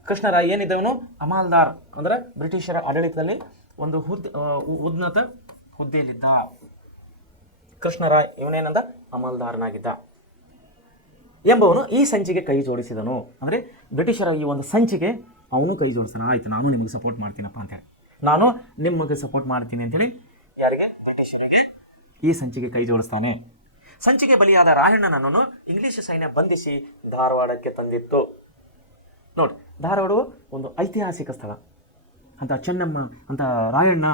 ಕೃಷ್ಣರಾಯ್ ಏನಿದ್ದವನು ಅಮಲ್ದಾರ್ ಅಂದ್ರೆ ಬ್ರಿಟಿಷರ ಆಡಳಿತದಲ್ಲಿ ಒಂದು ಉನ್ನತ ಹುದ್ದೆಯಲ್ಲಿದ್ದ ಕೃಷ್ಣರಾಯ್. ಇವನೇನಂದ? ಅಮಲ್ದಾರನಾಗಿದ್ದ ಎಂಬವನು ಈ ಸಂಚಿಗೆ ಕೈ ಜೋಡಿಸಿದನು. ಅಂದರೆ ಬ್ರಿಟಿಷರ ಈ ಒಂದು ಸಂಚಿಗೆ ಅವನು ಕೈ ಜೋಡಿಸ್ತಾನೆ. ಆಯ್ತು, ನಾನು ನಿಮಗೆ ಸಪೋರ್ಟ್ ಮಾಡ್ತೀನಪ್ಪ ಅಂತೇಳಿ, ನಾನು ನಿಮಗೆ ಸಪೋರ್ಟ್ ಮಾಡ್ತೀನಿ ಅಂತೇಳಿ ಯಾರಿಗೆ? ಬ್ರಿಟಿಷರಿಗೆ ಈ ಸಂಚಿಗೆ ಕೈ ಜೋಡಿಸ್ತಾನೆ. ಸಂಚಿಗೆ ಬಲಿಯಾದ ರಾಯಣ್ಣನನ್ನು ಇಂಗ್ಲಿಷ್ ಸೈನ್ಯ ಬಂಧಿಸಿ ಧಾರವಾಡಕ್ಕೆ ತಂದಿತ್ತು. ನೋಡಿ, ಧಾರವಾಡವು ಒಂದು ಐತಿಹಾಸಿಕ ಸ್ಥಳ ಅಂತ ಚೆನ್ನಮ್ಮ ಅಂತ ರಾಯಣ್ಣ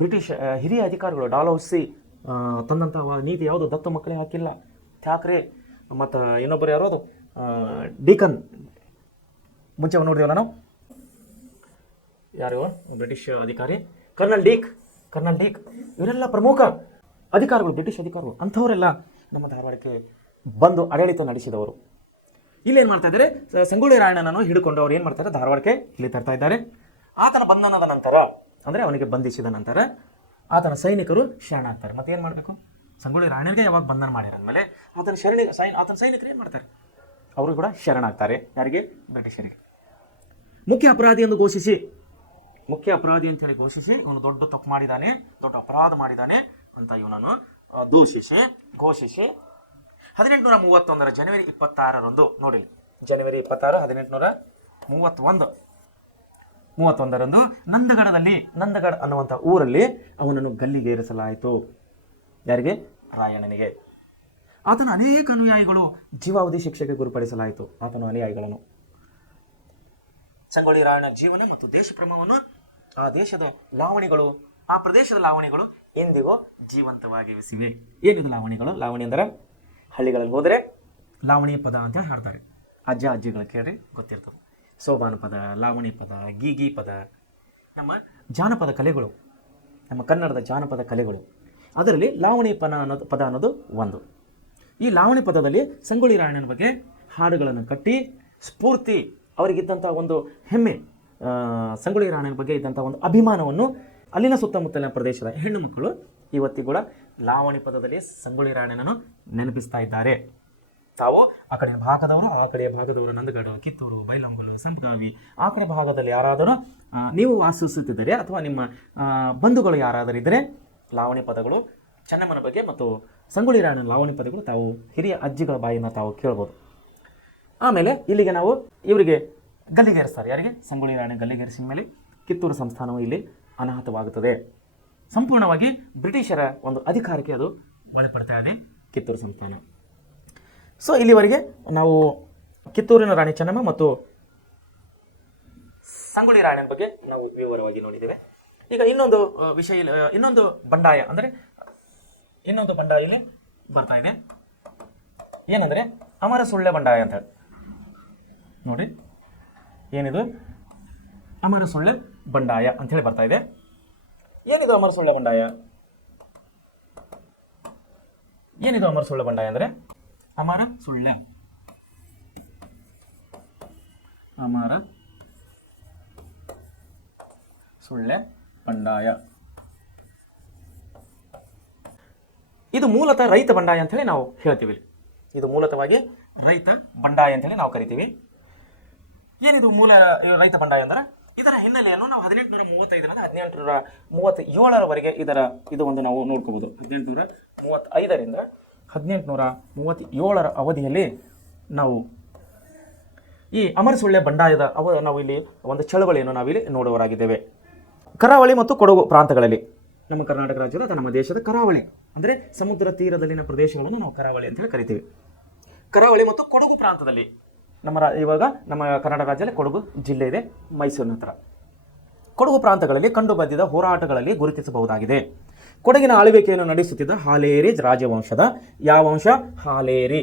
ಬ್ರಿಟಿಷ್ ಹಿರಿಯ ಅಧಿಕಾರಿಗಳು ಡಾಲೌಸಿ ತಂದಂಥ ನೀತಿ ಯಾವುದು? ದತ್ತು ಮಕ್ಕಳೇ ಹಾಕಿಲ್ಲ, ಥ್ಯಾಕ್ರೆ ಮತ್ತು ಇನ್ನೊಬ್ಬರು ಯಾರು, ಅದು ಡೀಕನ್, ಮುಂಚೆ ನೋಡಿದೇವಲ್ಲ ನಾವು, ಯಾರು ಬ್ರಿಟಿಷ್ ಅಧಿಕಾರಿ, ಕರ್ನಲ್ ಡೀಕ್, ಇವರೆಲ್ಲ ಪ್ರಮುಖ ಅಧಿಕಾರಿಗಳು, ಬ್ರಿಟಿಷ್ ಅಧಿಕಾರಿಗಳು. ಅಂಥವರೆಲ್ಲ ನಮ್ಮ ಧಾರವಾಡಕ್ಕೆ ಬಂದು ಆಡಳಿತ ನಡೆಸಿದವರು. ಇಲ್ಲೇನು ಮಾಡ್ತಾ ಇದ್ದಾರೆ? ಸಂಗೊಳ್ಳಿ ರಾಯಣ್ಣನನ್ನು ಹಿಡ್ಕೊಂಡು ಅವ್ರು ಏನು ಮಾಡ್ತಾರೆ? ಧಾರವಾಡಕ್ಕೆ ಇಲ್ಲಿ ತರ್ತಾ ಇದ್ದಾರೆ. ಆತನ ಬಂಧನದ ನಂತರ, ಅಂದರೆ ಅವನಿಗೆ ಬಂಧಿಸಿದ ನಂತರ ಆತನ ಸೈನಿಕರು ಶರಣಾಗ್ತಾರೆ. ಮತ್ತೆ ಏನು ಮಾಡಬೇಕು? ಸಂಗೊಳ್ಳಿ ರಾಯಣ್ಣನಿಗೆ ಯಾವಾಗ ಬಂಧನ ಮಾಡಿರಂದ್ಮೇಲೆ ಆತನ ಸೈನಿಕರು ಏನು ಮಾಡ್ತಾರೆ? ಅವರು ಕೂಡ ಶರಣಾಗ್ತಾರೆ. ಯಾರಿಗೆ? ಬ್ರಿಟಿಷರಿಗೆ. ಮುಖ್ಯ ಅಪರಾಧಿ ಅಂತ ಹೇಳಿ ಘೋಷಿಸಿ, ಇವನು ದೊಡ್ಡ ತಪ್ಪು ಮಾಡಿದ್ದಾನೆ, ದೊಡ್ಡ ಅಪರಾಧ ಮಾಡಿದ್ದಾನೆ ಅಂತ ಇವನನ್ನು ಘೋಷಿಸಿ 1831 ಜನವರಿ 26ರಂದು, ನೋಡಿ, ಜನವರಿ 26, 1831ರಂದು ನಂದಗಢ ಅನ್ನುವಂಥ ಊರಲ್ಲಿ ಅವನನ್ನು ಗಲ್ಲಿಗೇರಿಸಲಾಯಿತು. ಯಾರಿಗೆ? ರಾಯಣ್ಣನಿಗೆ. ಆತನ ಅನೇಕ ಅನುಯಾಯಿಗಳು ಜೀವಾವಧಿ ಶಿಕ್ಷೆಗೆ ಗುರುಪಡಿಸಲಾಯಿತು. ಆತನ ಅನುಯಾಯಿಗಳನ್ನು. ಸಂಗೊಳ್ಳಿ ರಾಯಣ್ಣ ಜೀವನ ಮತ್ತು ದೇಶಪ್ರೇಮವನ್ನು, ಆ ದೇಶದ ಲಾವಣಿಗಳು, ಆ ಪ್ರದೇಶದ ಲಾವಣಿಗಳು ಎಂದಿಗೂ ಜೀವಂತವಾಗಿರಿಸಿವೆ. ಏನಿದು ಲಾವಣಿಗಳು? ಲಾವಣಿ ಅಂದರೆ ಹಳ್ಳಿಗಳಲ್ಲಿ ಹೋದರೆ ಲಾವಣಿ ಪದ ಅಂತ ಹಾಡ್ತಾರೆ. ಅಜ್ಜಿಗಳು ಕೇಳಿ ಗೊತ್ತಿರ್ತದೆ. ಸೋಬಾನ ಪದ, ಲಾವಣಿ ಪದ, ಗೀಗಿ ಪದ, ನಮ್ಮ ಜಾನಪದ ಕಲೆಗಳು, ನಮ್ಮ ಕನ್ನಡದ ಜಾನಪದ ಕಲೆಗಳು. ಅದರಲ್ಲಿ ಲಾವಣಿ ಪದ ಅನ್ನೋದು ಒಂದು. ಈ ಲಾವಣಿ ಪದದಲ್ಲಿ ಸಂಗೊಳ್ಳಿ ರಾಯಣ್ಣನ ಬಗ್ಗೆ ಹಾಡುಗಳನ್ನು ಕಟ್ಟಿ ಸ್ಫೂರ್ತಿ, ಅವರಿಗಿದ್ದಂಥ ಒಂದು ಹೆಮ್ಮೆ, ಸಂಗೊಳ್ಳಿ ರಾಯಣ್ಣನ ಬಗ್ಗೆ ಇದ್ದಂಥ ಒಂದು ಅಭಿಮಾನವನ್ನು ಅಲ್ಲಿನ ಸುತ್ತಮುತ್ತಲಿನ ಪ್ರದೇಶದ ಹೆಣ್ಣು ಮಕ್ಕಳು ಇವತ್ತಿಗೂ ಕೂಡ ಲಾವಣಿ ಪದದಲ್ಲಿ ಸಂಗೊಳ್ಳಿ ರಾಯಣ್ಣನನ್ನು ನೆನಪಿಸ್ತಾ ಇದ್ದಾರೆ. ತಾವು ಆ ಕಡೆ ಭಾಗದವರು ನಂದಗಡ, ಕಿತ್ತೂರು, ಬೈಲಹೊಂಗಲ, ಸಂಪಗಾವಿ, ಆ ಕಡೆ ಭಾಗದಲ್ಲಿ ಯಾರಾದರೂ ನೀವು ವಾಸಿಸುತ್ತಿದ್ದರೆ ಅಥವಾ ನಿಮ್ಮ ಬಂಧುಗಳು ಯಾರಾದರೂ ಇದ್ದರೆ ಲಾವಣಿ ಪದಗಳು, ಚೆನ್ನಮ್ಮನ ಬಗ್ಗೆ ಮತ್ತು ಸಂಗೊಳ್ಳಿ ರಾಯಣ್ಣನ ಲಾವಣಿ ಪದಗಳು ತಾವು ಹಿರಿಯ ಅಜ್ಜಿಗಳ ಬಾಯಿಂದ ತಾವು ಕೇಳ್ಬೋದು. ಆಮೇಲೆ ಇಲ್ಲಿಗೆ ನಾವು ಇವರಿಗೆ ಗಲ್ಲಿಗೇರಿಸ್ತಾರೆ. ಯಾರಿಗೆ? ಸಂಗೊಳ್ಳಿ ರಾಯಣ್ಣ ಗಲ್ಲಿಗೇರಿಸಿದ ಮೇಲೆ ಕಿತ್ತೂರು ಸಂಸ್ಥಾನವು ಇಲ್ಲಿ ಅನಾಹುತವಾಗುತ್ತದೆ. ಸಂಪೂರ್ಣವಾಗಿ ಬ್ರಿಟಿಷರ ಒಂದು ಅಧಿಕಾರಕ್ಕೆ ಅದು ಒಳಪಡ್ತಾ ಇದೆ ಕಿತ್ತೂರು ಸಂಸ್ಥಾನ. ಸೊ ಇಲ್ಲಿವರೆಗೆ ನಾವು ಕಿತ್ತೂರಿನ ರಾಣಿ ಚೆನ್ನಮ್ಮ ಮತ್ತು ಸಂಗೊಳ್ಳಿ ರಾಯಣ್ಣನ ಬಗ್ಗೆ ನಾವು ವಿವರವಾಗಿ ನೋಡಿದ್ದೇವೆ. ಈಗ ಇನ್ನೊಂದು ವಿಷಯ, ಇನ್ನೊಂದು ಬಂಡಾಯ ಇಲ್ಲಿ ಬರ್ತಾ ಇದೆ. ಏನಂದರೆ ಅಮರ ಸುಳ್ಳೆ ಬಂಡಾಯ ಅಂತ ಹೇಳಿ. ನೋಡಿ, ಏನಿದು? ಅಮರ ಸುಳ್ಳೆ ಬಂಡಾಯ ಅಂತ ಹೇಳಿ ಬರ್ತಾ ಇದೆ. ಏನಿದು ಅಮರ ಸುಳ್ಳೆ ಬಂಡಾಯ? ಅಂದರೆ ಅಮರ ಸುಳ್ಳೆ ಬಂಡಾಯ. ಇದು ಮೂಲತಃ ರೈತ ಬಂಡಾಯ ಅಂತ ಹೇಳಿ ನಾವು ಹೇಳ್ತೀವಿ. ಇದು ಮೂಲತಃವಾಗಿ ರೈತ ಬಂಡಾಯ ಅಂತ ಹೇಳಿ ನಾವು ಕರಿತೀವಿ. ಏನಿದು ಮೂಲ ರೈತ ಬಂಡಾಯ ಅಂದ್ರೆ ಇದರ ಹಿನ್ನೆಲೆಯನ್ನು ನಾವು 1835ರಿಂದ 1837ರವರೆಗೆ ಇದು ಒಂದು ನಾವು ನೋಡ್ಕೋಬಹುದು. 1835ರಿಂದ 1837ರ ಅವಧಿಯಲ್ಲಿ ನಾವು ಈ ಅಮರಸುಳ್ಳೆ ಬಂಡಾಯದ ನಾವು ಇಲ್ಲಿ ಒಂದು ಚಳವಳಿಯನ್ನು ನಾವಿಲ್ಲಿ ನೋಡುವವರಾಗಿದ್ದೇವೆ. ಕರಾವಳಿ ಮತ್ತು ಕೊಡಗು ಪ್ರಾಂತಗಳಲ್ಲಿ, ನಮ್ಮ ಕರ್ನಾಟಕ ರಾಜ್ಯದ ಅಥವಾ ನಮ್ಮ ದೇಶದ ಕರಾವಳಿ ಅಂದರೆ ಸಮುದ್ರ ತೀರದಲ್ಲಿನ ಪ್ರದೇಶಗಳನ್ನು ನಾವು ಕರಾವಳಿ ಅಂತ ಹೇಳಿ ಕರಿತೀವಿ. ಕರಾವಳಿ ಮತ್ತು ಕೊಡಗು ಪ್ರಾಂತದಲ್ಲಿ ಇವಾಗ ನಮ್ಮ ಕರ್ನಾಟಕ ರಾಜ್ಯದಲ್ಲಿ ಕೊಡಗು ಜಿಲ್ಲೆ ಇದೆ, ಮೈಸೂರಿನ ಹತ್ರ. ಕೊಡಗು ಪ್ರಾಂತಗಳಲ್ಲಿ ಕಂಡು ಬಂದಿದ್ದ ಹೋರಾಟಗಳಲ್ಲಿ ಗುರುತಿಸಬಹುದಾಗಿದೆ. ಕೊಡಗಿನ ಆಳ್ವಿಕೆಯನ್ನು ನಡೆಸುತ್ತಿದ್ದ ಹಾಲೇರಿ ರಾಜವಂಶದ ಯಾವ ವಂಶ? ಹಾಲೇರಿ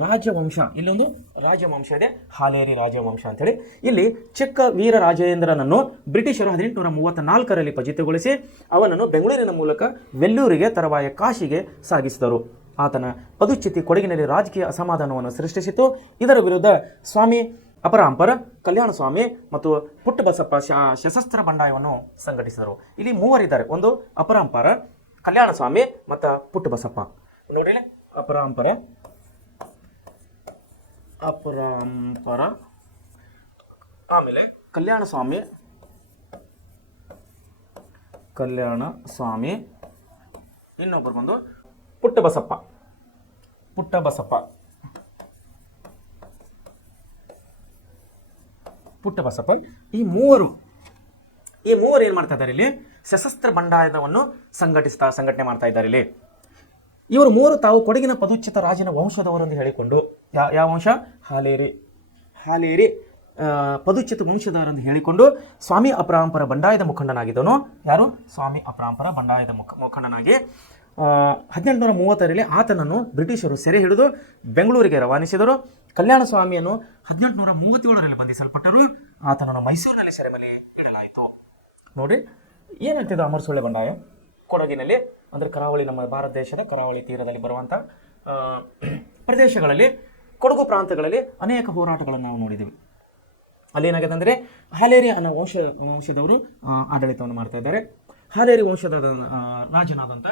ರಾಜವಂಶ. ಇಲ್ಲೊಂದು ರಾಜವಂಶ ಇದೆ, ಹಾಲೇರಿ ರಾಜವಂಶ ಅಂತೇಳಿ. ಇಲ್ಲಿ ಚಿಕ್ಕ ವೀರ ರಾಜೇಂದ್ರನನ್ನು ಬ್ರಿಟಿಷರು 1834ರಲ್ಲಿ ಪಜಿತಗೊಳಿಸಿ ಅವನನ್ನು ಬೆಂಗಳೂರಿನ ಮೂಲಕ ವೆಲ್ಲೂರಿಗೆ ತರುವಾಯ ಕಾಶಿಗೆ ಸಾಗಿಸಿದರು. ಆತನ ಪದುಚ್ಯುತಿ ಕೊಡಗಿನಲ್ಲಿ ರಾಜಕೀಯ ಅಸಮಾಧಾನವನ್ನು ಸೃಷ್ಟಿಸಿತು. ಇದರ ವಿರುದ್ಧ ಸ್ವಾಮಿ ಅಪರಾಂಪರ, ಕಲ್ಯಾಣ ಸ್ವಾಮಿ ಮತ್ತು ಪುಟ್ಟಬಸಪ್ಪ ಸಶಸ್ತ್ರ ಬಂಡಾಯವನ್ನು ಸಂಘಟಿಸಿದರು. ಇಲ್ಲಿ ಮೂವರಿದ್ದಾರೆ, ಒಂದು ಅಪರಾಂಪರ, ಕಲ್ಯಾಣ ಸ್ವಾಮಿ ಮತ್ತು ಪುಟ್ಟಬಸಪ್ಪ. ನೋಡ್ರಿ, ಅಪರಾಂಪರ, ಆಮೇಲೆ ಕಲ್ಯಾಣ ಸ್ವಾಮಿ, ಇನ್ನೊಬ್ಬರು ಬಂದು ಪುಟ್ಟಬಸಪ್ಪ. ಈ ಮೂವರು ಏನು ಮಾಡ್ತಾ ಇದ್ದಾರೆ ಇಲ್ಲಿ? ಸಶಸ್ತ್ರ ಬಂಡಾಯವನ್ನು ಸಂಘಟನೆ ಮಾಡ್ತಾ ಇದ್ದಾರೆ ಇಲ್ಲಿ. ಇವರು ಮೂವರು ತಾವು ಕೊಡಗಿನ ಪದುಚ್ಯುತ ರಾಜನ ವಂಶದವರೆಂದು ಹೇಳಿಕೊಂಡು, ಯಾವ ವಂಶ? ಹಾಲೇರಿ ಪದುಚ್ಯುತ ವಂಶದವರೆಂದು ಹೇಳಿಕೊಂಡು ಸ್ವಾಮಿ ಅಪರಾಂಪರ ಬಂಡಾಯದ ಮುಖಂಡನಾಗಿದ್ದನು. ಯಾರು? ಸ್ವಾಮಿ ಅಪರಾಂಪರ ಬಂಡಾಯದ ಮುಖಂಡನಾಗಿ 1830ರಲ್ಲಿ ಆತನನ್ನು ಬ್ರಿಟಿಷರು ಸೆರೆ ಹಿಡಿದು ಬೆಂಗಳೂರಿಗೆ ರವಾನಿಸಿದರು. ಕಲ್ಯಾಣ ಸ್ವಾಮಿಯನ್ನು 1837ರಲ್ಲಿ ಬಂಧಿಸಲ್ಪಟ್ಟರು. ಆತನನ್ನು ಮೈಸೂರಿನಲ್ಲಿ ಸೆರೆಮನೆ ಇಡಲಾಯಿತು. ನೋಡಿ, ಏನಂತಿದ್ದು ಅಮರಸುಳ್ಳೆ ಬಂಡಾಯ? ಕೊಡಗಿನಲ್ಲಿ ಅಂದರೆ ಕರಾವಳಿ, ನಮ್ಮ ಭಾರತ ದೇಶದ ಕರಾವಳಿ ತೀರದಲ್ಲಿ ಬರುವಂಥ ಪ್ರದೇಶಗಳಲ್ಲಿ, ಕೊಡಗು ಪ್ರಾಂತಗಳಲ್ಲಿ ಅನೇಕ ಹೋರಾಟಗಳನ್ನು ನಾವು ನೋಡಿದ್ದೀವಿ. ಅಲ್ಲೇನಾಗಿದೆ ಅಂದರೆ ಹಾಲೇರಿ ಅನ್ನೋ ವಂಶದವರು ಆಡಳಿತವನ್ನು ಮಾಡ್ತಾ ಇದ್ದಾರೆ. ಹಾಲೇರಿ ವಂಶದ ರಾಜನಾದಂಥ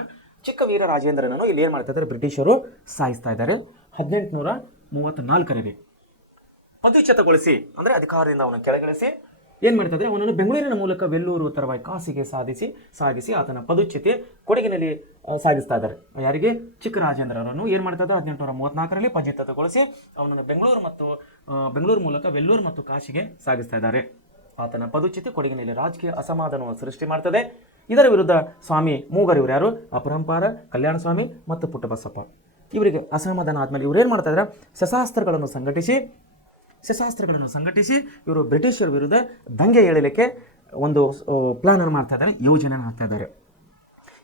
ಚಿಕ್ಕ ವೀರ ರಾಜೇಂದ್ರನನ್ನು ಇಲ್ಲಿ ಏನು ಮಾಡ್ತಾ ಇದ್ದಾರೆ? ಬ್ರಿಟಿಷರು ಸಾಯಿಸ್ತಾ ಇದ್ದಾರೆ. 1834ರಲ್ಲಿ ಪದಚ್ಯುತಗೊಳಿಸಿ ಅಂದರೆ ಅಧಿಕಾರದಿಂದ ಅವನ ಕೆಳಗಿಳಿಸಿ ಏನು ಮಾಡ್ತಾ ಇದ್ದಾರೆ? ಅವನನ್ನು ಬೆಂಗಳೂರಿನ ಮೂಲಕ ವೆಲ್ಲೂರು ತರುವಾಯ ಕಾಸಿಗೆ ಸಾಗಿಸಿ ಆತನ ಪದಚ್ಯುತಿ ಕೊಡಗಿನಲ್ಲಿ ಸಾಗಿಸ್ತಾ ಇದ್ದಾರೆ. ಯಾರಿಗೆ? ಚಿಕ್ಕ ರಾಜೇಂದ್ರನನ್ನು ಏನು ಮಾಡ್ತಾ ಇದ್ದಾರೆ? 1834ರಲ್ಲಿ ಪದಚ್ಯುತಗೊಳಿಸಿ ಅವನನ್ನು ಬೆಂಗಳೂರು ಮೂಲಕ ವೆಲ್ಲೂರು ಮತ್ತು ಕಾಶಿಗೆ ಸಾಗಿಸ್ತಾ ಇದ್ದಾರೆ. ಆತನ ಪದಚ್ಯುತಿ ಕೊಡಗಿನಲ್ಲಿ ರಾಜಕೀಯ ಅಸಮಾಧಾನವನ್ನು ಸೃಷ್ಟಿ ಮಾಡ್ತದೆ. ಇದರ ವಿರುದ್ಧ ಸ್ವಾಮಿ ಮೂಗರಿವರು ಯಾರು? ಅಪರಂಪಾರ, ಕಲ್ಯಾಣ ಸ್ವಾಮಿ ಮತ್ತು ಪುಟ್ಟಬಸಪ್ಪ. ಇವರಿಗೆ ಅಸಮಾಧಾನ ಆದಮೇಲೆ ಇವರು ಏನು ಮಾಡ್ತಾ ಇದ್ದಾರೆ? ಶಸ್ತ್ರಾಸ್ತ್ರಗಳನ್ನು ಸಂಘಟಿಸಿ ಇವರು ಬ್ರಿಟಿಷರ ವಿರುದ್ಧ ದಂಗೆ ಏಳಲಿಕ್ಕೆ ಒಂದು ಪ್ಲಾನ್ ಅನ್ನು ಮಾಡ್ತಾ ಇದ್ದಾರೆ, ಯೋಜನೆ ಹಾಕ್ತಾ ಇದ್ದಾರೆ.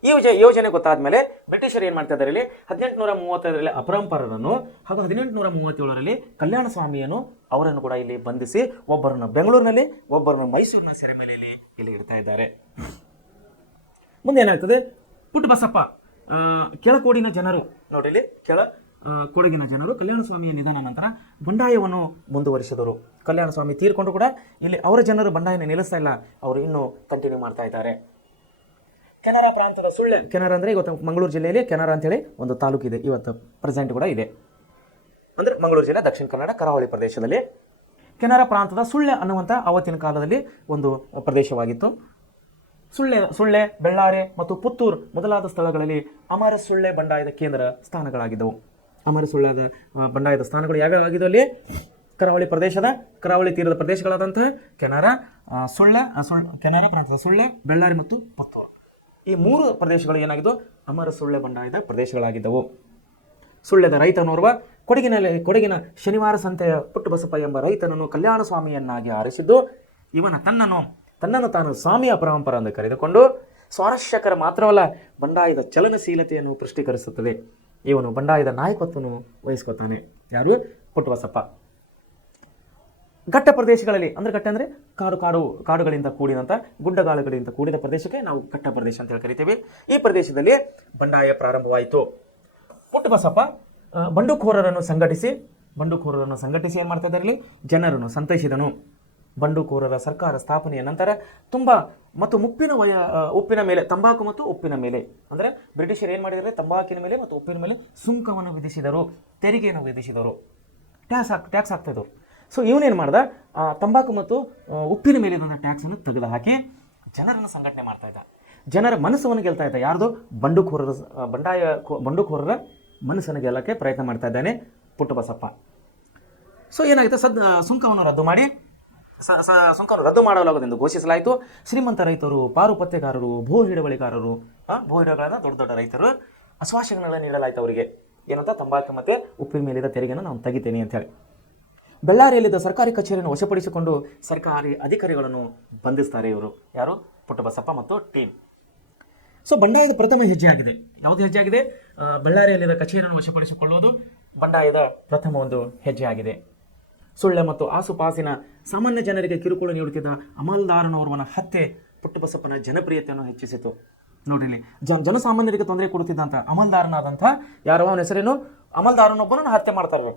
ಈ ಯೋಜನೆ ಗೊತ್ತಾದ ಮೇಲೆ ಬ್ರಿಟಿಷರು ಏನು ಮಾಡ್ತಾ ಇದ್ದಾರೆ? ಇಲ್ಲಿ 1830ರಲ್ಲಿ ಅಪರಂಪರರನ್ನು ಹಾಗೂ 1837ರಲ್ಲಿ ಕಲ್ಯಾಣ ಸ್ವಾಮಿಯನ್ನು ಅವರನ್ನು ಕೂಡ ಇಲ್ಲಿ ಬಂಧಿಸಿ ಒಬ್ಬರನ್ನು ಬೆಂಗಳೂರಿನಲ್ಲಿ, ಒಬ್ಬರನ್ನು ಮೈಸೂರಿನ ಸೆರೆಮನೆಯಲ್ಲಿ ಇಲ್ಲಿ ಇಡ್ತಾ ಇದ್ದಾರೆ. ಮುಂದೆ ಏನಾಗ್ತದೆ? ಪುಟ್ಟಬಸಪ್ಪ ಕೆಳಕೋಡಿನ ಜನರು ನೋಡಿ, ಇಲ್ಲಿ ಕೊಡಗಿನ ಜನರು ಕಲ್ಯಾಣ ಸ್ವಾಮಿಯ ನಿಧನ ನಂತರ ಬಂಡಾಯವನ್ನು ಮುಂದುವರಿಸಿದರು. ಕಲ್ಯಾಣ ಸ್ವಾಮಿ ತೀರ್ಕೊಂಡು ಕೂಡ ಇಲ್ಲಿ ಅವರ ಜನರು ಬಂಡಾಯನ ನಿಲ್ಲಿಸ್ತಾ ಇಲ್ಲ, ಅವರು ಇನ್ನೂ ಕಂಟಿನ್ಯೂ ಮಾಡ್ತಾ ಇದ್ದಾರೆ. ಕೆನರಾ ಪ್ರಾಂತದ ಸುಳ್ಳೆ, ಕೆನರಾ ಅಂದರೆ ಇವತ್ತು ಮಂಗಳೂರು ಜಿಲ್ಲೆಯಲ್ಲಿ ಕೆನರಾ ಅಂತೇಳಿ ಒಂದು ತಾಲೂಕು ಇದೆ, ಇವತ್ತು ಪ್ರೆಸೆಂಟ್ ಕೂಡ ಇದೆ. ಅಂದರೆ ಮಂಗಳೂರು ಜಿಲ್ಲೆ ದಕ್ಷಿಣ ಕನ್ನಡ ಕರಾವಳಿ ಪ್ರದೇಶದಲ್ಲಿ ಕೆನರಾ ಪ್ರಾಂತದ ಸುಳ್ಳೆ ಅನ್ನುವಂಥ ಆವತ್ತಿನ ಕಾಲದಲ್ಲಿ ಒಂದು ಪ್ರದೇಶವಾಗಿತ್ತು. ಸುಳ್ಳೆ, ಬೆಳ್ಳಾರೆ ಮತ್ತು ಪುತ್ತೂರು ಮೊದಲಾದ ಸ್ಥಳಗಳಲ್ಲಿ ಅಮರಸುಳ್ಳೆ ಬಂಡಾಯದ ಕೇಂದ್ರ ಸ್ಥಾನಗಳಾಗಿದ್ದವು. ಅಮರಸುಳ್ಳದ ಬಂಡಾಯದ ಸ್ಥಾನಗಳು ಯಾವ್ಯಾವ ಆಗಿದ್ದವು? ಅಲ್ಲಿ ಕರಾವಳಿ ತೀರದ ಪ್ರದೇಶಗಳಾದಂತಹ ಕೆನರಾ ಪ್ರಾಂತದ ಸುಳ್ಳೆ, ಬೆಳ್ಳಾರಿ ಮತ್ತು ಪುತ್ತೂರು, ಈ ಮೂರು ಪ್ರದೇಶಗಳು ಏನಾಗಿದ್ದವು? ಅಮರಸುಳ್ಳೆ ಬಂಡಾಯದ ಪ್ರದೇಶಗಳಾಗಿದ್ದವು. ಸುಳ್ಳೆದ ರೈತನೋರ್ವ ಕೊಡಗಿನ ಶನಿವಾರ ಸಂತೆಯ ಪುಟ್ಟಬಸಪ್ಪ ಎಂಬ ರೈತನನ್ನು ಕಲ್ಯಾಣ ಸ್ವಾಮಿಯನ್ನಾಗಿ ಆರಿಸಿದ್ದು, ಇವನ ತನ್ನನ್ನು ತಾನು ಸ್ವಾಮಿಯ ಪರಂಪರ ಎಂದು ಕರೆದುಕೊಂಡು ಸ್ವಾರಸ್ಯಕರ ಮಾತ್ರವಲ್ಲ, ಬಂಡಾಯದ ಚಲನಶೀಲತೆಯನ್ನು ಪುಷ್ಟೀಕರಿಸುತ್ತದೆ. ಇವನು ಬಂಡಾಯದ ನಾಯಕತ್ವವನ್ನು ವಹಿಸ್ಕೊತಾನೆ. ಯಾರು? ಪುಟ್ಟಬಸಪ್ಪ. ಘಟ್ಟ ಪ್ರದೇಶಗಳಲ್ಲಿ, ಅಂದರೆ ಘಟ್ಟ ಅಂದರೆ ಕಾಡುಗಳಿಂದ ಕೂಡಿದಂಥ ಗುಡ್ಡಗಾಡುಗಳಿಂದ ಕೂಡಿದ ಪ್ರದೇಶಕ್ಕೆ ನಾವು ಘಟ್ಟ ಪ್ರದೇಶ ಅಂತ ಹೇಳಿ ಕರಿತೀವಿ. ಈ ಪ್ರದೇಶದಲ್ಲಿ ಬಂಡಾಯ ಪ್ರಾರಂಭವಾಯಿತು. ಪುಟ್ಟಬಸಪ್ಪ ಬಂಡುಕೋರರನ್ನು ಸಂಘಟಿಸಿ ಏನು ಮಾಡ್ತಾ ಇದ್ದಾರೆ? ಜನರನ್ನು ಸಂತೈಸಿದನು. ಬಂಡುಕೋರರ ಸರ್ಕಾರ ಸ್ಥಾಪನೆಯ ನಂತರ ತುಂಬ ಮತ್ತು ಉಪ್ಪಿನ ಮೇಲೆ ತಂಬಾಕು ಮತ್ತು ಉಪ್ಪಿನ ಮೇಲೆ ಅಂದರೆ ಬ್ರಿಟಿಷರು ಏನು ಮಾಡಿದರೆ ತಂಬಾಕಿನ ಮೇಲೆ ಮತ್ತು ಉಪ್ಪಿನ ಮೇಲೆ ಸುಂಕವನ್ನು ವಿಧಿಸಿದರು, ತೆರಿಗೆಯನ್ನು ವಿಧಿಸಿದರು, ಟ್ಯಾಕ್ಸ್ ಹಾಕ್ತಾಯಿದ್ರು. ಸೊ ಇವನೇನು ಮಾಡ್ದ, ತಂಬಾಕು ಮತ್ತು ಉಪ್ಪಿನ ಮೇಲೆ ಇದ್ದಂಥ ಟ್ಯಾಕ್ಸನ್ನು ತೆಗೆದು ಹಾಕಿ ಜನರನ್ನು ಸಂಘಟನೆ ಮಾಡ್ತಾ ಇದ್ದ, ಜನರ ಮನಸ್ಸನ್ನು ಗೆಲ್ತಾ ಇದ್ದ. ಯಾರ್ದು? ಬಂಡುಕೋರರ ಮನಸ್ಸನ್ನು ಗೆಲ್ಲಕ್ಕೆ ಪ್ರಯತ್ನ ಮಾಡ್ತಾ ಇದ್ದಾನೆ ಪುಟ್ಟಬಸಪ್ಪ. ಸೊ ಏನಾಗುತ್ತೆ, ಸುಂಕವನ್ನು ರದ್ದು ಮಾಡಿ ಸುಂಕವನ್ನು ರದ್ದು ಮಾಡಲಾಗುವುದೆಂದು ಘೋಷಿಸಲಾಯಿತು. ಶ್ರೀಮಂತ ರೈತರು, ಪಾರುಪತ್ಯಗಾರರು, ಭೂ ಹಿಡುವಳಿಗಾರರು, ಭೂ ಹಿಡುವಳಿಗಾರರ ದೊಡ್ಡ ದೊಡ್ಡ ರೈತರು ಆಶ್ವಾಸನೆಗಳನ್ನು ನೀಡಲಾಯಿತು ಅವರಿಗೆ. ಏನಂತ? ತಂಬಾಕು ಮತ್ತು ಉಪ್ಪಿನ ಮೇಲಿದ್ದ ತೆರಿಗೆಯನ್ನು ನಾನು ತೆಗಿತೇನೆ ಅಂತ ಹೇಳಿ. ಬೆಳ್ಳಾರಿಯಲ್ಲಿದ್ದ ಸರ್ಕಾರಿ ಕಚೇರಿಯನ್ನು ವಶಪಡಿಸಿಕೊಂಡು ಸರ್ಕಾರಿ ಅಧಿಕಾರಿಗಳನ್ನು ಬಂಧಿಸ್ತಾರೆ ಇವರು. ಯಾರು? ಪುಟ್ಟಬಸಪ್ಪ ಮತ್ತು ಟೀಮ್. ಸೊ ಬಂಡಾಯದ ಪ್ರಥಮ ಹೆಜ್ಜೆ ಆಗಿದೆ. ಯಾವುದು ಹೆಜ್ಜೆ ಆಗಿದೆ? ಬಳ್ಳಾರಿಯಲ್ಲಿದ್ದ ಕಚೇರಿಯನ್ನು ವಶಪಡಿಸಿಕೊಳ್ಳುವುದು ಬಂಡಾಯದ ಪ್ರಥಮ ಒಂದು ಹೆಜ್ಜೆ ಆಗಿದೆ. ಸುಳ್ಳೆ ಮತ್ತು ಆಸುಪಾಸಿನ ಸಾಮಾನ್ಯ ಜನರಿಗೆ ಕಿರುಕುಳ ನೀಡುತ್ತಿದ್ದ ಅಮಲ್ದಾರನೋರ್ವನ ಹತ್ಯೆ ಪುಟ್ಟಬಸಪ್ಪನ ಜನಪ್ರಿಯತೆಯನ್ನು ಹೆಚ್ಚಿಸಿತು. ನೋಡ್ರಿ ಇಲ್ಲಿ, ಜನಸಾಮಾನ್ಯರಿಗೆ ತೊಂದರೆ ಕೊಡುತ್ತಿದ್ದಂಥ ಅಮಲ್ದಾರನಾದಂಥ ಯಾರೋ, ಅವನ ಹೆಸರೇನು? ಅಮಲ್ದಾರನೊಬ್ಬನನ್ನು ಹತ್ಯೆ ಮಾಡ್ತಾರೆ.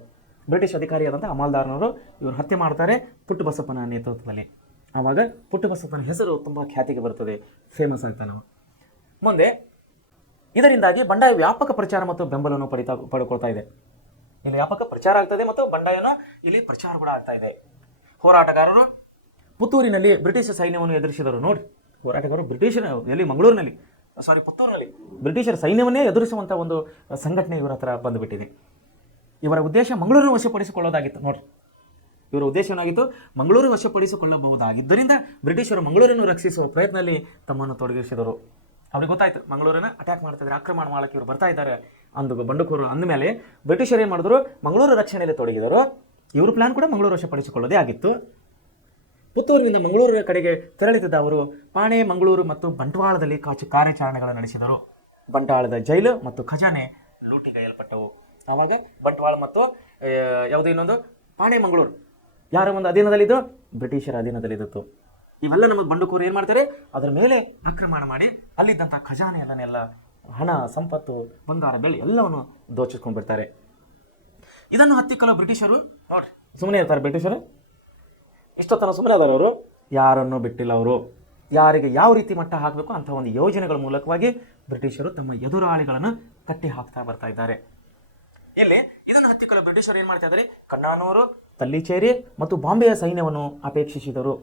ಬ್ರಿಟಿಷ್ ಅಧಿಕಾರಿಯಾದಂಥ ಅಮಲ್ದಾರನವರು ಇವರು ಹತ್ಯೆ ಮಾಡ್ತಾರೆ ಪುಟ್ಟಬಸಪ್ಪನ ನೇತೃತ್ವದಲ್ಲಿ. ಆವಾಗ ಪುಟ್ಟಬಸಪ್ಪನ ಹೆಸರು ತುಂಬ ಖ್ಯಾತಿಗೆ ಬರ್ತದೆ, ಫೇಮಸ್ ಆಗ್ತಾನೆ ನಾವು. ಮುಂದೆ ಇದರಿಂದಾಗಿ ಬಂಡಾಯ ವ್ಯಾಪಕ ಪ್ರಚಾರ ಮತ್ತು ಬೆಂಬಲವನ್ನು ಪಡ್ಕೊಳ್ತಾ ಇದೆ. ಇಲ್ಲಿ ವ್ಯಾಪಕ ಪ್ರಚಾರ ಆಗ್ತದೆ ಮತ್ತು ಬಂಡಾಯನ ಇಲ್ಲಿ ಪ್ರಚಾರ ಕೂಡ ಆಗ್ತಾ ಇದೆ. ಹೋರಾಟಗಾರರು ಪುತ್ತೂರಿನಲ್ಲಿ ಬ್ರಿಟಿಷ್ ಸೈನ್ಯವನ್ನು ಎದುರಿಸಿದರು. ನೋಡಿ, ಹೋರಾಟಗಾರರು ಪುತ್ತೂರಿನಲ್ಲಿ ಬ್ರಿಟಿಷರ ಸೈನ್ಯವನ್ನೇ ಎದುರಿಸುವಂಥ ಒಂದು ಸಂಘಟನೆ ಇವರ ಹತ್ರ ಬಂದುಬಿಟ್ಟಿದೆ. ಇವರ ಉದ್ದೇಶ ಮಂಗಳೂರನ್ನು ವಶಪಡಿಸಿಕೊಳ್ಳೋದಾಗಿತ್ತು. ನೋಡಿ, ಇವರ ಉದ್ದೇಶ ಏನಾಗಿತ್ತು? ಮಂಗಳೂರು ವಶಪಡಿಸಿಕೊಳ್ಳಬಹುದಾಗಿದ್ದರಿಂದ ಬ್ರಿಟಿಷರು ಮಂಗಳೂರನ್ನು ರಕ್ಷಿಸುವ ಪ್ರಯತ್ನದಲ್ಲಿ ತಮ್ಮನ್ನು ತೊಡಗಿಸಿದರು. ಅವ್ರಿಗೆ ಗೊತ್ತಾಯ್ತು ಮಂಗಳೂರನ್ನು ಅಟ್ಯಾಕ್ ಮಾಡ್ತಿದ್ದಾರೆ, ಆಕ್ರಮಣ ಮಾಡಕ್ಕೆ ಇವರು ಬರ್ತಾ ಇದ್ದಾರೆ ಬಂಡುಕೋರರು ಅಂದಮೇಲೆ ಬ್ರಿಟಿಷರು ಏನು ಮಾಡಿದ್ರು? ಮಂಗಳೂರು ರಕ್ಷಣೆಯಲ್ಲಿ ತೊಡಗಿದರು. ಇವರು ಪ್ಲಾನ್ ಕೂಡ ಮಂಗಳೂರು ವಶಪಡಿಸಿಕೊಳ್ಳೋದೇ ಆಗಿತ್ತು. ಪುತ್ತೂರಿನಿಂದ ಮಂಗಳೂರಿನ ಕಡೆಗೆ ತೆರಳುತ್ತಿದ್ದ ಅವರು ಪಾಣೆ, ಮಂಗಳೂರು ಮತ್ತು ಬಂಟ್ವಾಳದಲ್ಲಿ ಕಾರ್ಯಾಚರಣೆಗಳನ್ನು ನಡೆಸಿದರು. ಬಂಟ್ವಾಳದ ಜೈಲು ಮತ್ತು ಖಜಾನೆ ಲೂಟಿಗೈಯಲ್ಪಟ್ಟವು. ಆವಾಗ ಬಂಟ್ವಾಳ ಮತ್ತು ಯಾವುದೋ ಇನ್ನೊಂದು ಪಾಣೆ, ಮಂಗಳೂರು ಯಾರ ಒಂದು ಅಧೀನದಲ್ಲಿದ್ದು? ಬ್ರಿಟಿಷರ ಅಧೀನದಲ್ಲಿದ್ದು. ಇವೆಲ್ಲ ನಮಗೆ ಬಂಡುಕೋರು ಏನು ಮಾಡ್ತಾರೆ? ಅದರ ಮೇಲೆ ಆಕ್ರಮಣ ಮಾಡಿ ಅಲ್ಲಿದ್ದಂಥ ಖಜಾನೆ ಎಲ್ಲನೆಲ್ಲ, ಹಣ, ಸಂಪತ್ತು, ಬಂಗಾರ, ಬೆಳ್ಳಿ ಎಲ್ಲವನ್ನು ದೋಚಿಸ್ಕೊಂಡು ಬಿಡ್ತಾರೆ. ಇದನ್ನು ಹತ್ತಿಕ್ಕಲು ಬ್ರಿಟಿಷರು ನೋಡ್ರಿ ಸುಮ್ಮನೆ ಇರ್ತಾರೆ. ಬ್ರಿಟಿಷರು ಇಷ್ಟೊತ್ತನ ಸುಮ್ಮನೆ ಅದಾರ. ಅವರು ಯಾರನ್ನು ಬಿಟ್ಟಿಲ್ಲ. ಅವರು ಯಾರಿಗೆ ಯಾವ ರೀತಿ ಮಟ್ಟ ಹಾಕಬೇಕು ಅಂಥ ಒಂದು ಯೋಜನೆಗಳ ಮೂಲಕವಾಗಿ ಬ್ರಿಟಿಷರು ತಮ್ಮ ಎದುರಾಳಿಗಳನ್ನು ಕಟ್ಟಿ ಹಾಕ್ತಾ ಬರ್ತಾ ಇದ್ದಾರೆ. ಇಲ್ಲಿ ಇದನ್ನು ಹತ್ತಿಕ್ಕಲು ಬ್ರಿಟಿಷರು ಏನು ಮಾಡ್ತಾ ಇದ್ದಾರೆ? ಕಣ್ಣಾನೂರು, ತಲ್ಲಿಚೇರಿ ಮತ್ತು ಬಾಂಬೆಯ ಸೈನ್ಯವನ್ನು ಅಪೇಕ್ಷಿಸಿದರು.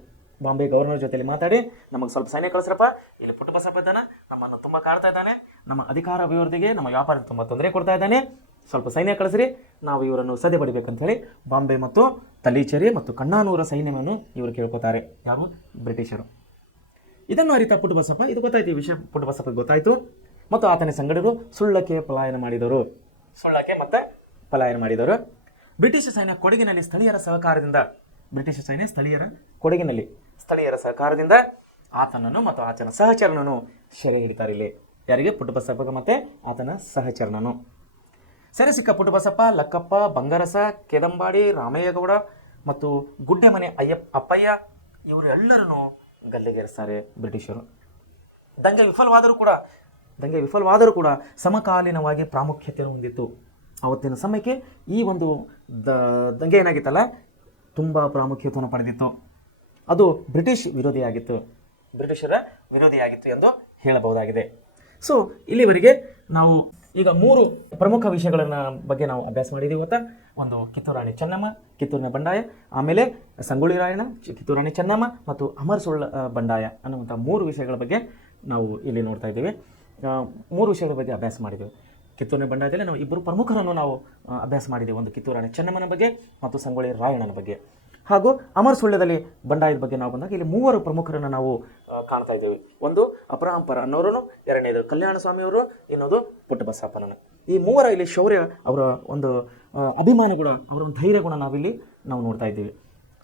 ಬಾಂಬೆ ಗವರ್ನರ್ ಜೊತೆಲಿ ಮಾತಾಡಿ, ನಮಗೆ ಸ್ವಲ್ಪ ಸೈನ್ಯ ಕಳಿಸ್ರಪ್ಪ, ಇಲ್ಲಿ ಪುಟ್ಟಬಸಪ್ಪ ಇದ್ದಾನೆ, ನಮ್ಮನ್ನು ತುಂಬ ಕಾಡ್ತಾ ಇದ್ದಾನೆ, ನಮ್ಮ ಅಧಿಕಾರ ಅಭಿವೃದ್ಧಿಗೆ, ನಮ್ಮ ವ್ಯಾಪಾರಕ್ಕೆ ತುಂಬ ತೊಂದರೆ ಕೊಡ್ತಾ ಇದ್ದಾನೆ, ಸ್ವಲ್ಪ ಸೈನ್ಯ ಕಳಿಸ್ರಿ, ನಾವು ಇವರನ್ನು ಸದೆ ಬಡಿಬೇಕಂತ ಹೇಳಿ ಬಾಂಬೆ ಮತ್ತು ತಲೀಚೇರಿ ಮತ್ತು ಕಣ್ಣಾನೂರ ಸೈನ್ಯವನ್ನು ಇವರು ಕೇಳ್ಕೊತಾರೆ. ಯಾರು? ಬ್ರಿಟಿಷರು. ಇದನ್ನು ಅರಿತ ಪುಟ್ಟಬಸಪ್ಪ, ಇದು ಗೊತ್ತಾಯ್ತು, ಈ ವಿಷಯ ಪುಟ್ಟಬಸಪ್ಪಗೆ ಗೊತ್ತಾಯಿತು ಮತ್ತು ಆತನ ಸಂಗಡರು ಸುಳ್ಳಕ್ಕೆ ಮತ್ತೆ ಪಲಾಯನ ಮಾಡಿದರು. ಬ್ರಿಟಿಷ್ ಸೈನ್ಯ ಕೊಡಗಿನಲ್ಲಿ ಸ್ಥಳೀಯರ ಸಹಕಾರದಿಂದ ಆತನನ್ನು ಮತ್ತು ಆತನ ಸಹಚರನನ್ನು ಸೆರೆ ಹಿಡಿತಾರೆ. ಇಲ್ಲಿ ಯಾರಿಗೆ? ಪುಟ್ಟಬಸಪ್ಪ ಮತ್ತು ಆತನ ಸಹಚರನನ್ನು. ಸೆರೆ ಸಿಕ್ಕ ಪುಟ್ಟಬಸಪ್ಪ, ಲಕ್ಕಪ್ಪ, ಬಂಗಾರಸ, ಕೆದಂಬಾಡಿ, ರಾಮಯ್ಯಗೌಡ ಮತ್ತು ಗುಡ್ಡೆಮನೆ ಅಪ್ಪಯ್ಯ ಇವರೆಲ್ಲರನ್ನು ಗಲ್ಲಿಗೇರಿಸ್ತಾರೆ ಬ್ರಿಟಿಷರು. ದಂಗೆ ವಿಫಲವಾದರೂ ಕೂಡ ಸಮಕಾಲೀನವಾಗಿ ಪ್ರಾಮುಖ್ಯತೆಯನ್ನು ಹೊಂದಿತ್ತು. ಆವತ್ತಿನ ಸಮಯಕ್ಕೆ ಈ ಒಂದು ದಂಗೆ ಏನಾಗಿತ್ತಲ್ಲ, ತುಂಬ ಪ್ರಾಮುಖ್ಯತೆಯನ್ನು ಪಡೆದಿತ್ತು. ಅದು ಬ್ರಿಟಿಷರ ವಿರೋಧಿಯಾಗಿತ್ತು ಎಂದು ಹೇಳಬಹುದಾಗಿದೆ. ಸೊ ಇಲ್ಲಿವರೆಗೆ ನಾವು ಈಗ 3 ಪ್ರಮುಖ ವಿಷಯಗಳನ್ನ ಬಗ್ಗೆ ನಾವು ಅಭ್ಯಾಸ ಮಾಡಿದ್ದೀವಿ. ಒಂದು ಕಿತ್ತೂರಾಣಿ ಚೆನ್ನಮ್ಮ, ಕಿತ್ತೂರಿನ ಬಂಡಾಯ, ಆಮೇಲೆ ಸಂಗೊಳ್ಳಿ ರಾಯಣ್ಣ, ಕಿತ್ತೂರಾಣಿ ಚೆನ್ನಮ್ಮ ಮತ್ತು ಅಮರಸುಳ್ಳ ಬಂಡಾಯ ಅನ್ನುವಂಥ 3 ವಿಷಯಗಳ ಬಗ್ಗೆ ನಾವು ಇಲ್ಲಿ ನೋಡ್ತಾ ಇದ್ದೀವಿ. 3 ವಿಷಯಗಳ ಬಗ್ಗೆ ಅಭ್ಯಾಸ ಮಾಡಿದ್ದೀವಿ. ಕಿತ್ತೂರಿನ ಬಂಡಾಯದಲ್ಲಿ ನಾವು 2 ಪ್ರಮುಖರನ್ನು ನಾವು ಅಭ್ಯಾಸ ಮಾಡಿದ್ದೀವಿ. ಒಂದು ಕಿತ್ತೂರಾಣಿ ಚೆನ್ನಮ್ಮನ ಬಗ್ಗೆ ಮತ್ತು ಸಂಗೊಳ್ಳಿ ರಾಯಣ್ಣನ ಬಗ್ಗೆ. ಹಾಗೂ ಅಮರಸುಳ್ಯದಲ್ಲಿ ಬಂಡಾಯದ ಬಗ್ಗೆ ನಾವು ಬಂದಾಗ ಇಲ್ಲಿ 3 ಪ್ರಮುಖರನ್ನು ನಾವು ಕಾಣ್ತಾ ಇದ್ದೇವೆ. ಒಂದು ಅಪರಾಂಪರ ಅನ್ನೋರನ್ನು, ಎರಡನೇದು ಕಲ್ಯಾಣ ಸ್ವಾಮಿಯವರು, ಇನ್ನೊಂದು ಪುಟ್ಟಬಸಪ್ಪನನ್ನು. ಈ 3 ಇಲ್ಲಿ ಶೌರ್ಯ, ಅವರ ಒಂದು ಅಭಿಮಾನ ಗುಣ, ಅವರ ಒಂದು ಧೈರ್ಯ ಗುಣ ನಾವು ನೋಡ್ತಾ ಇದ್ದೀವಿ.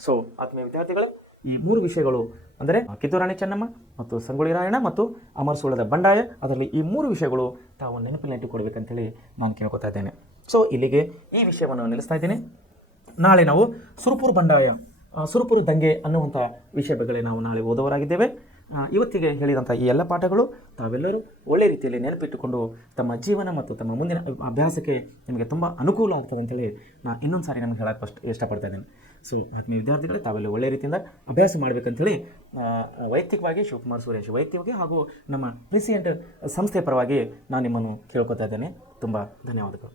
ಸೊ ಆತ್ಮೀಯ ವಿದ್ಯಾರ್ಥಿಗಳೇ, ಈ 3 ವಿಷಯಗಳು ಅಂದರೆ ಕಿತ್ತೂರಾಣಿ ಚೆನ್ನಮ್ಮ ಮತ್ತು ಸಂಗೊಳ್ಳಿ ರಾಯಣ್ಣ ಮತ್ತು ಅಮರಸುಳ್ಳದ ಬಂಡಾಯ, ಅದರಲ್ಲಿ ಈ 3 ವಿಷಯಗಳು ತಾವು ನೆನಪಿನಲ್ಲಿಟ್ಟುಕೊಡ್ಬೇಕಂತೇಳಿ ನಾನು ಕೇಳ್ಕೊತಾ ಇದ್ದೇನೆ. ಸೊ ಇಲ್ಲಿಗೆ ಈ ವಿಷಯವನ್ನು ನಿಲ್ಲಿಸ್ತಾ ಇದ್ದೀನಿ. ನಾಳೆ ನಾವು ಸುರಪುರ ದಂಗೆ ಅನ್ನುವಂಥ ವಿಷಯ ಬಗ್ಗೆ ನಾವು ನಾಳೆ ಓದೋರಾಗಿದ್ದೇವೆ. ಇವತ್ತಿಗೆ ಹೇಳಿದಂಥ ಈ ಎಲ್ಲ ಪಾಠಗಳು ತಾವೆಲ್ಲರೂ ಒಳ್ಳೆ ರೀತಿಯಲ್ಲಿ ನೆನಪಿಟ್ಟುಕೊಂಡು ತಮ್ಮ ಜೀವನ ಮತ್ತು ತಮ್ಮ ಮುಂದಿನ ಅಭ್ಯಾಸಕ್ಕೆ ನಿಮಗೆ ತುಂಬ ಅನುಕೂಲ ಆಗ್ತದೆ ಅಂತೇಳಿ ನಾನು ಇನ್ನೊಂದು ಸಾರಿ ನಮಗೆ ಹೇಳಕ್ಕೆ ಇಷ್ಟಪಡ್ತಾ ಇದ್ದೇನೆ. ಸೊ ಆತ್ಮೀಯ ವಿದ್ಯಾರ್ಥಿಗಳೇ, ತಾವೆಲ್ಲ ಒಳ್ಳೆಯ ರೀತಿಯಿಂದ ಅಭ್ಯಾಸ ಮಾಡಬೇಕಂತೇಳಿ ವೈಯಕ್ತಿಕವಾಗಿ ಶಿವಕುಮಾರ್ ಸುರೇಶ್ ವೈಯಕ್ತಿಕವಾಗಿ ಹಾಗೂ ನಮ್ಮ ಪ್ರಿಸಿಯೆಂಟ್ ಸಂಸ್ಥೆ ಪರವಾಗಿ ನಾನು ನಿಮ್ಮನ್ನು ಕೇಳ್ಕೊತಾ ಇದ್ದೇನೆ. ತುಂಬ ಧನ್ಯವಾದಗಳು.